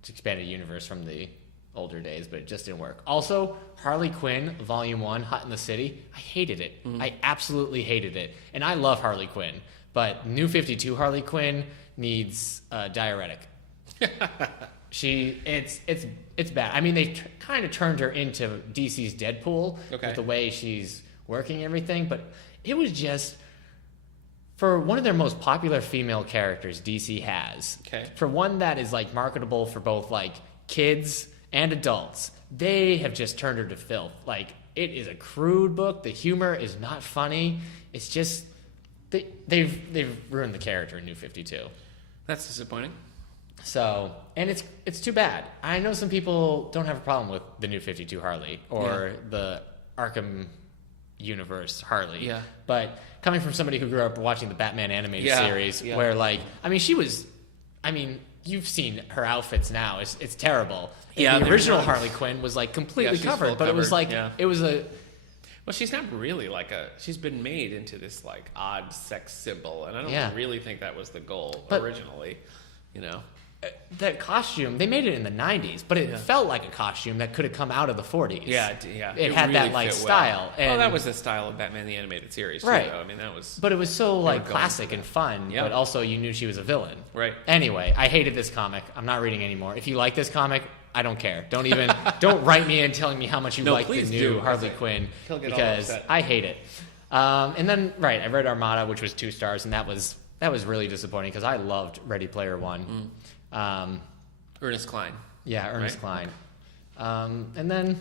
expanded universe from the older days, but it just didn't work. Also, Harley Quinn, Volume 1, Hot in the City, I hated it. Mm-hmm. I absolutely hated it. And I love Harley Quinn, but New 52 Harley Quinn needs a diuretic. It's bad. I mean, they kind of turned her into DC's Deadpool with the way she's working everything, but it was just... For one of their most popular female characters DC has, for one that is like marketable for both like kids and adults, they have just turned her to filth. Like, it is a crude book. The humor is not funny. It's just they've ruined the character in New 52. That's disappointing. So, and it's too bad. I know some people don't have a problem with the New 52 Harley or the Arkham universe Harley. Yeah. But coming from somebody who grew up watching the Batman animated series, where like, I mean, you've seen her outfits now. It's terrible. Yeah. The original Harley Quinn was like completely covered, but it was like, it was a... Well, she's not really she's been made into this like odd sex symbol, and I don't really think that was the goal originally, That costume, they made it in the 90s, but it felt like a costume that could have come out of the 40s. Yeah. It had really that like style. Well, that was the style of Batman the Animated Series, too, right? Though. I mean, that was. But it was so like classic and fun. But also you knew she was a villain. Right. Anyway, I hated this comic. I'm not reading anymore. If you like this comic, I don't care. Don't write me in telling me how much you like the new Harley Quinn, because I hate it. And then I read Armada, which was 2 stars, and that was really disappointing because I loved Ready Player One. Ernest Cline. Yeah, Ernest Cline. And then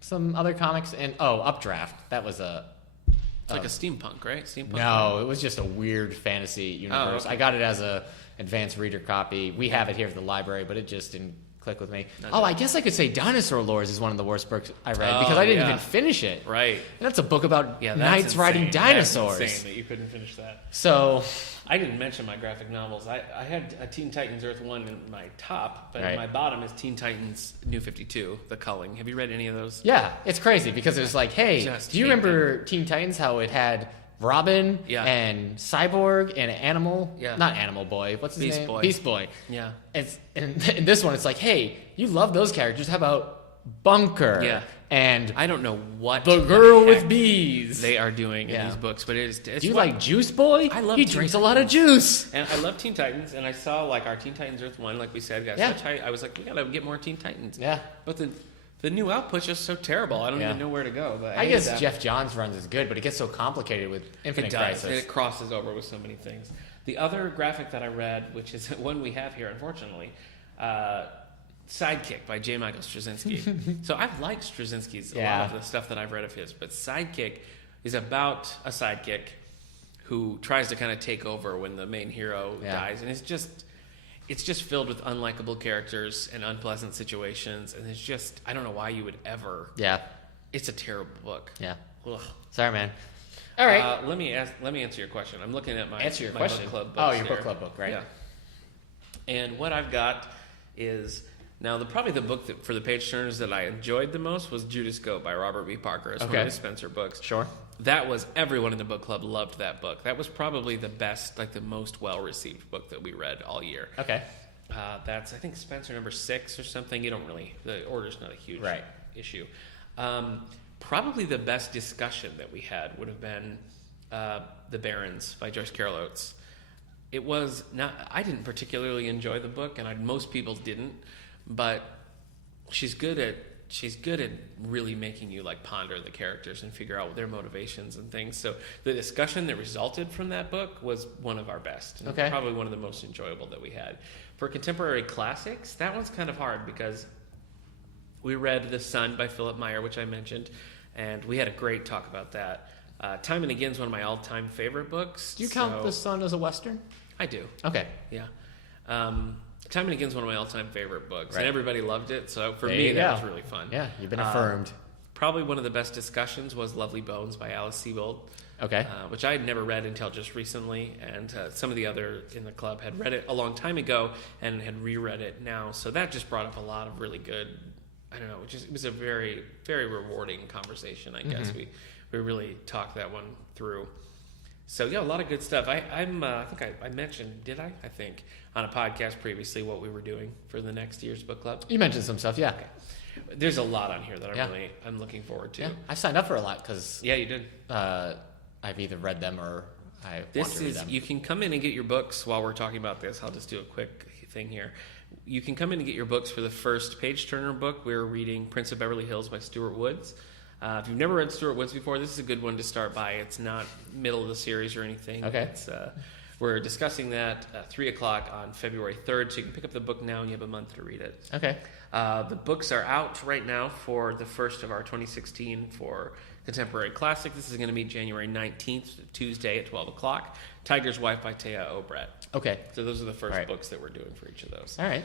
some other comics, and Updraft. That was it's like a steampunk, right? No, it was just a weird fantasy universe. Oh, okay. I got it as a advanced reader copy. We have it here at the library, but it just didn't click with me. I guess I could say Dinosaur Lords is one of the worst books I read because I didn't even finish it. Right. And that's a book about knights riding dinosaurs. That's insane that you couldn't finish that. So... I didn't mention my graphic novels. I had a Teen Titans Earth 1 in my top, but my bottom is Teen Titans New 52, The Culling. Have you read any of those? Yeah, it's crazy because it was like, hey, do you remember Teen Titans, how it had Robin Yeah. and Cyborg and Animal. Yeah. Not Animal Boy. What's his Beast name? Boy. Beast Boy. Yeah. It's in this one. It's like, hey, you love those characters. How about Bunker? Yeah. And I don't know what the girl heck with bees. they are doing in Yeah. these books, but it's Do you like Juice Boy? I love He Teen drinks a lot of juice. And I love Teen Titans, and I saw like our Teen Titans Earth 1, like we said, got Yeah. such high. I was like, we gotta get more Teen Titans. Yeah. But the new output's just so terrible. I don't Yeah. even know where to go. But I guess that. Jeff Johns' runs is good, but it gets so complicated with Infinite It does. Crisis. It crosses over with so many things. The other graphic that I read, which is one we have here, unfortunately, Sidekick by J. Michael Straczynski. So I've liked Straczynski's a lot of the stuff that I've read of his, but Sidekick is about a sidekick who tries to kind of take over when the main hero dies, and it's just filled with unlikable characters and unpleasant situations, and it's just I don't know why you would ever. Yeah. It's a terrible book. Yeah. Ugh. Sorry, man. All right. Let me answer your question. I'm looking at my Answer your my question. book club Oh, books your here. book club book, right? Yeah. And what I've got is now probably the book that for the page turners that I enjoyed the most was Judas Goat by Robert B. Parker. It's one of his Spencer books. Sure. That was everyone in the book club loved that book. That was probably the best, like the most well received book that we read all year. Okay. That's I think Spencer number 6 or something. You don't really the order's not a huge issue. Probably the best discussion that we had would have been The Barons by Joyce Carol Oates. It was not. I didn't particularly enjoy the book, and most people didn't. But she's good at really making you like ponder the characters and figure out their motivations and things. So the discussion that resulted from that book was one of our best. And Okay. probably one of the most enjoyable that we had. For contemporary classics, that one's kind of hard because we read The Sun by Philip Meyer, which I mentioned, and we had a great talk about that. Time and Again is one of my all-time favorite books. Do you count The Sun as a Western? I do. Okay. Yeah. Time and Again is one of my all-time favorite books, Right. and everybody loved it. So for There me, you that go. was really fun. Yeah, you've been affirmed. Probably one of the best discussions was Lovely Bones by Alice Sebold, Okay. which I had never read until just recently, and some of the other in the club had read it a long time ago and had reread it now. So that just brought up a lot of really good. I don't know. It was a very, very rewarding conversation. I guess we really talked that one through. So yeah, a lot of good stuff. I think I mentioned, did I? I think on a podcast previously what we were doing for the next year's book club. You mentioned some stuff, yeah. There's a lot on here that Yeah. I'm looking forward to. Yeah, I signed up for a lot because Yeah, you did. I've either read them or I want This to read is them. you can come in and get your books while we're talking about this. I'll just do a quick thing here. You can come in and get your books for the first page turner book. We're reading Prince of Beverly Hills by Stuart Woods. If you've never read Stuart Woods before, this is a good one to start by. It's not middle of the series or anything. Okay. It's, we're discussing that at 3 o'clock on February 3rd, so you can pick up the book now and you have a month to read it. Okay. The books are out right now for the first of our 2016 for Contemporary Classic. This is going to be January 19th, Tuesday at 12 o'clock. Tiger's Wife by Taya Obret. Okay. So those are the first Right. books that we're doing for each of those. All right.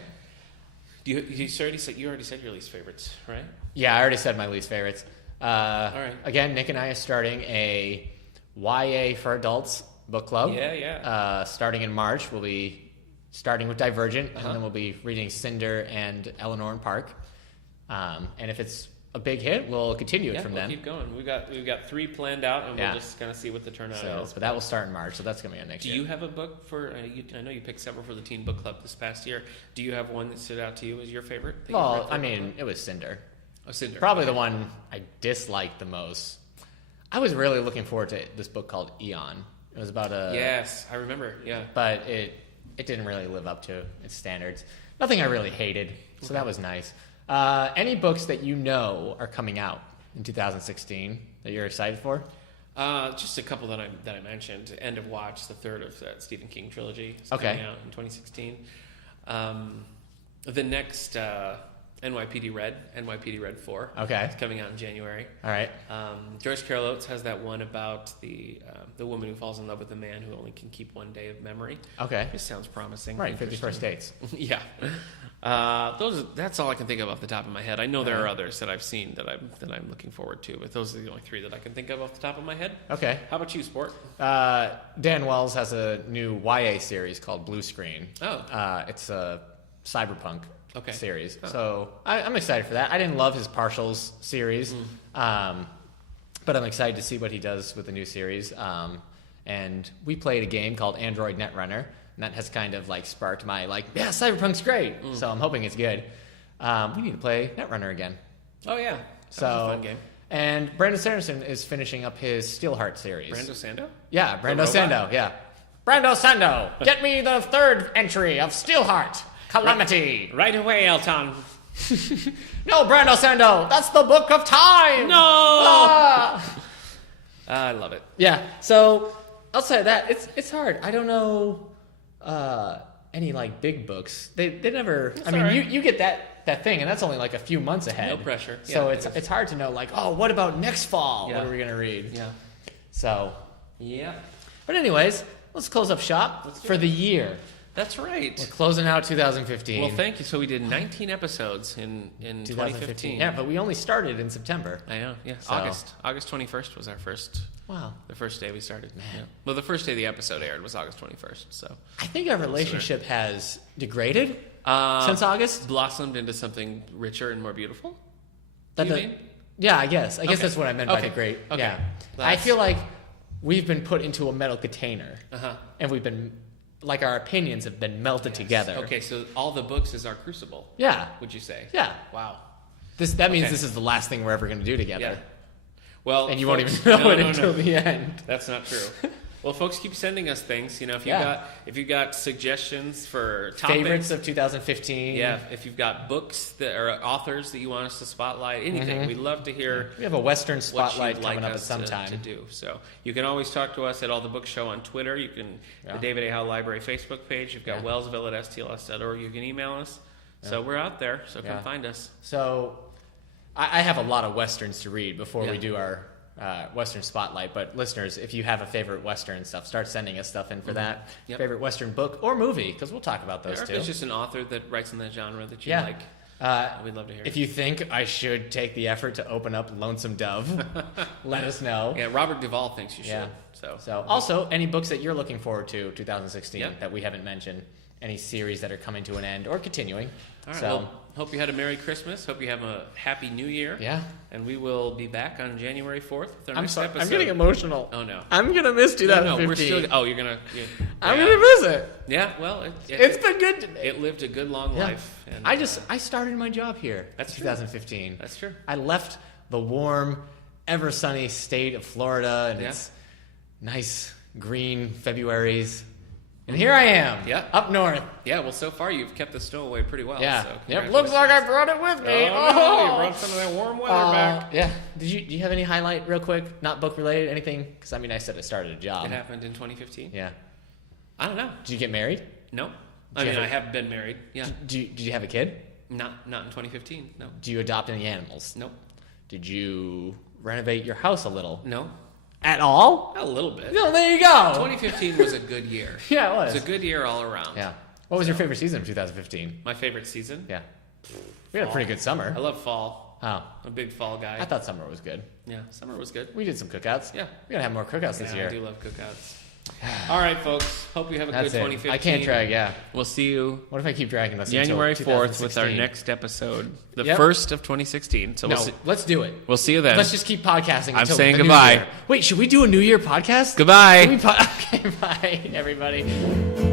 You already said your least favorites, right? Yeah, I already said my least favorites. All right. Again, Nick and I are starting a YA for adults book club. Yeah. Starting in March, we'll be starting with Divergent, Uh-huh. and then we'll be reading Cinder and Eleanor and Park. And if it's a big hit, we'll continue it Yeah, from we'll then. keep going. We've got 3 planned out, and Yeah. we'll just kind of see what the turnout So, is. but that will start in March, so that's gonna be on next Do year. you have a book for? I know you picked several for the teen book club this past year. Do you have one that stood out to you as your favorite? that you Well, read for I the book mean, club? it was Cinder. Oh, Cinder. Probably the one I disliked the most. I was really looking forward to this book called Eon. It was about a Yes, I remember. Yeah. but it didn't really live up to its standards. Nothing I really hated, so that was nice. Any books that you know are coming out in 2016 that you're excited for? Just a couple that I mentioned. End of Watch, the third of that Stephen King trilogy, is Okay. coming out in 2016. The next NYPD Red 4. Okay. It's coming out in January. All right. Joyce Carol Oates has that one about the woman who falls in love with a man who only can keep one day of memory. Okay. This sounds promising. Right, 51st Dates. Yeah. That's all I can think of off the top of my head. I know there are others that I've seen that I'm looking forward to, but those are the only 3 that I can think of off the top of my head. Okay. How about you, Sport? Dan Wells has a new YA series called Blue Screen. Oh. It's a cyberpunk Okay. series. Oh. So I'm excited for that. I didn't love his Partials series. but I'm excited to see what he does with the new series. And we played a game called Android Netrunner, and that has kind of like sparked my Cyberpunk's great. So I'm hoping it's good. We need to play Netrunner again. Oh yeah, that was a fun game. And Brandon Sanderson is finishing up his Steelheart series. Brando Sando? Yeah, Brando Sando. Yeah, Brando Sando. Get me the third entry of Steelheart. Calamity. Right away, Elton. No, Brando Sando. That's the Book of Time. No. I love it. Yeah. So outside of that, it's hard. I don't know any like big books. They never. I mean, right. you get that thing, and that's only like a few months ahead. No pressure. So it's hard to know like, oh, what about next fall? Yeah. What are we gonna read? Yeah. So. Yeah. But anyways, let's close up shop for the year. That's right. We're closing out 2015. Well, thank you. So we did 19 episodes in 2015. Yeah, but we only started in September. I know. Yeah. So. August 21st was our first. Wow. The first day we started. Man. Yeah. Well, the first day the episode aired was August 21st. So I think our relationship has degraded since August. Blossomed into something richer and more beautiful. Do you mean? Yeah, I guess. I guess that's what I meant by degrade. Okay. Yeah. I feel like we've been put into a metal container, and we've been. Like our opinions have been melted together. Okay, so all the books is our crucible. Yeah. Would you say? Yeah. Wow. That means this is the last thing we're ever going to do together. Yeah. Well, and you won't even know it until the end. That's not true. Well, folks, keep sending us things. You know, if you got suggestions for topics, favorites of 2015. Yeah, if you've got books that or authors that you want us to spotlight, anything, we'd love to hear. We have a Western spotlight coming up at some time to do. So you can always talk to us at All the Book Show on Twitter. You can the David A. Howe Library Facebook page. You've got Wellsville at stls.org. You can email us. So we're out there. So come find us. So I have a lot of Westerns to read before we do our Western Spotlight, but listeners, if you have a favorite Western and stuff, start sending us stuff in for that. Favorite Western book or movie, because we'll talk about those too. If it's just an author that writes in that genre that you like, we'd love to hear. If you think I should take the effort to open up Lonesome Dove, let us know. Yeah, Robert Duvall thinks you should. Yeah. So also, any books that you're looking forward to 2016 that we haven't mentioned, any series that are coming to an end or continuing. All right, well, hope you had a Merry Christmas. Hope you have a Happy New Year. Yeah. And we will be back on January 4th with our next episode. I'm getting emotional. Oh, no. I'm going to miss 2015. No, we're still... Oh, you're going to... I'm going to miss it. Yeah, well... It's been good today. It lived a good, long life. And, I started my job here. That's 2015. That's true. I left the warm, ever sunny state of Florida and its nice green Februaries. And here I am, up north. Yeah, well, so far you've kept the snow away pretty well. Yeah. So looks like I brought it with me. Oh, you brought some of that warm weather back. Yeah. Do you have any highlight real quick? Not book related, anything? Because I said I started a job. It happened in 2015. Yeah. I don't know. Did you get married? No. I have been married. Yeah. Did you have a kid? Not in 2015. No. Do you adopt any animals? Nope. Did you renovate your house a little? No. At all? A little bit. No, there you go. 2015 was a good year. Yeah, it was. It was a good year all around. Yeah. What was your favorite season of 2015? My favorite season? Yeah. We had a pretty good summer. I love fall. Oh. I'm a big fall guy. I thought summer was good. Yeah, summer was good. We did some cookouts. Yeah. We're going to have more cookouts this year. I do love cookouts. All right, folks. Hope you have a good 2015. I can't drag, We'll see you. What if I keep dragging this January 4th with our next episode, the first of 2016. So let's do it. We'll see you then. Let's just keep podcasting. I'm saying goodbye. Wait, should we do a New Year podcast? Goodbye. Okay, bye, everybody.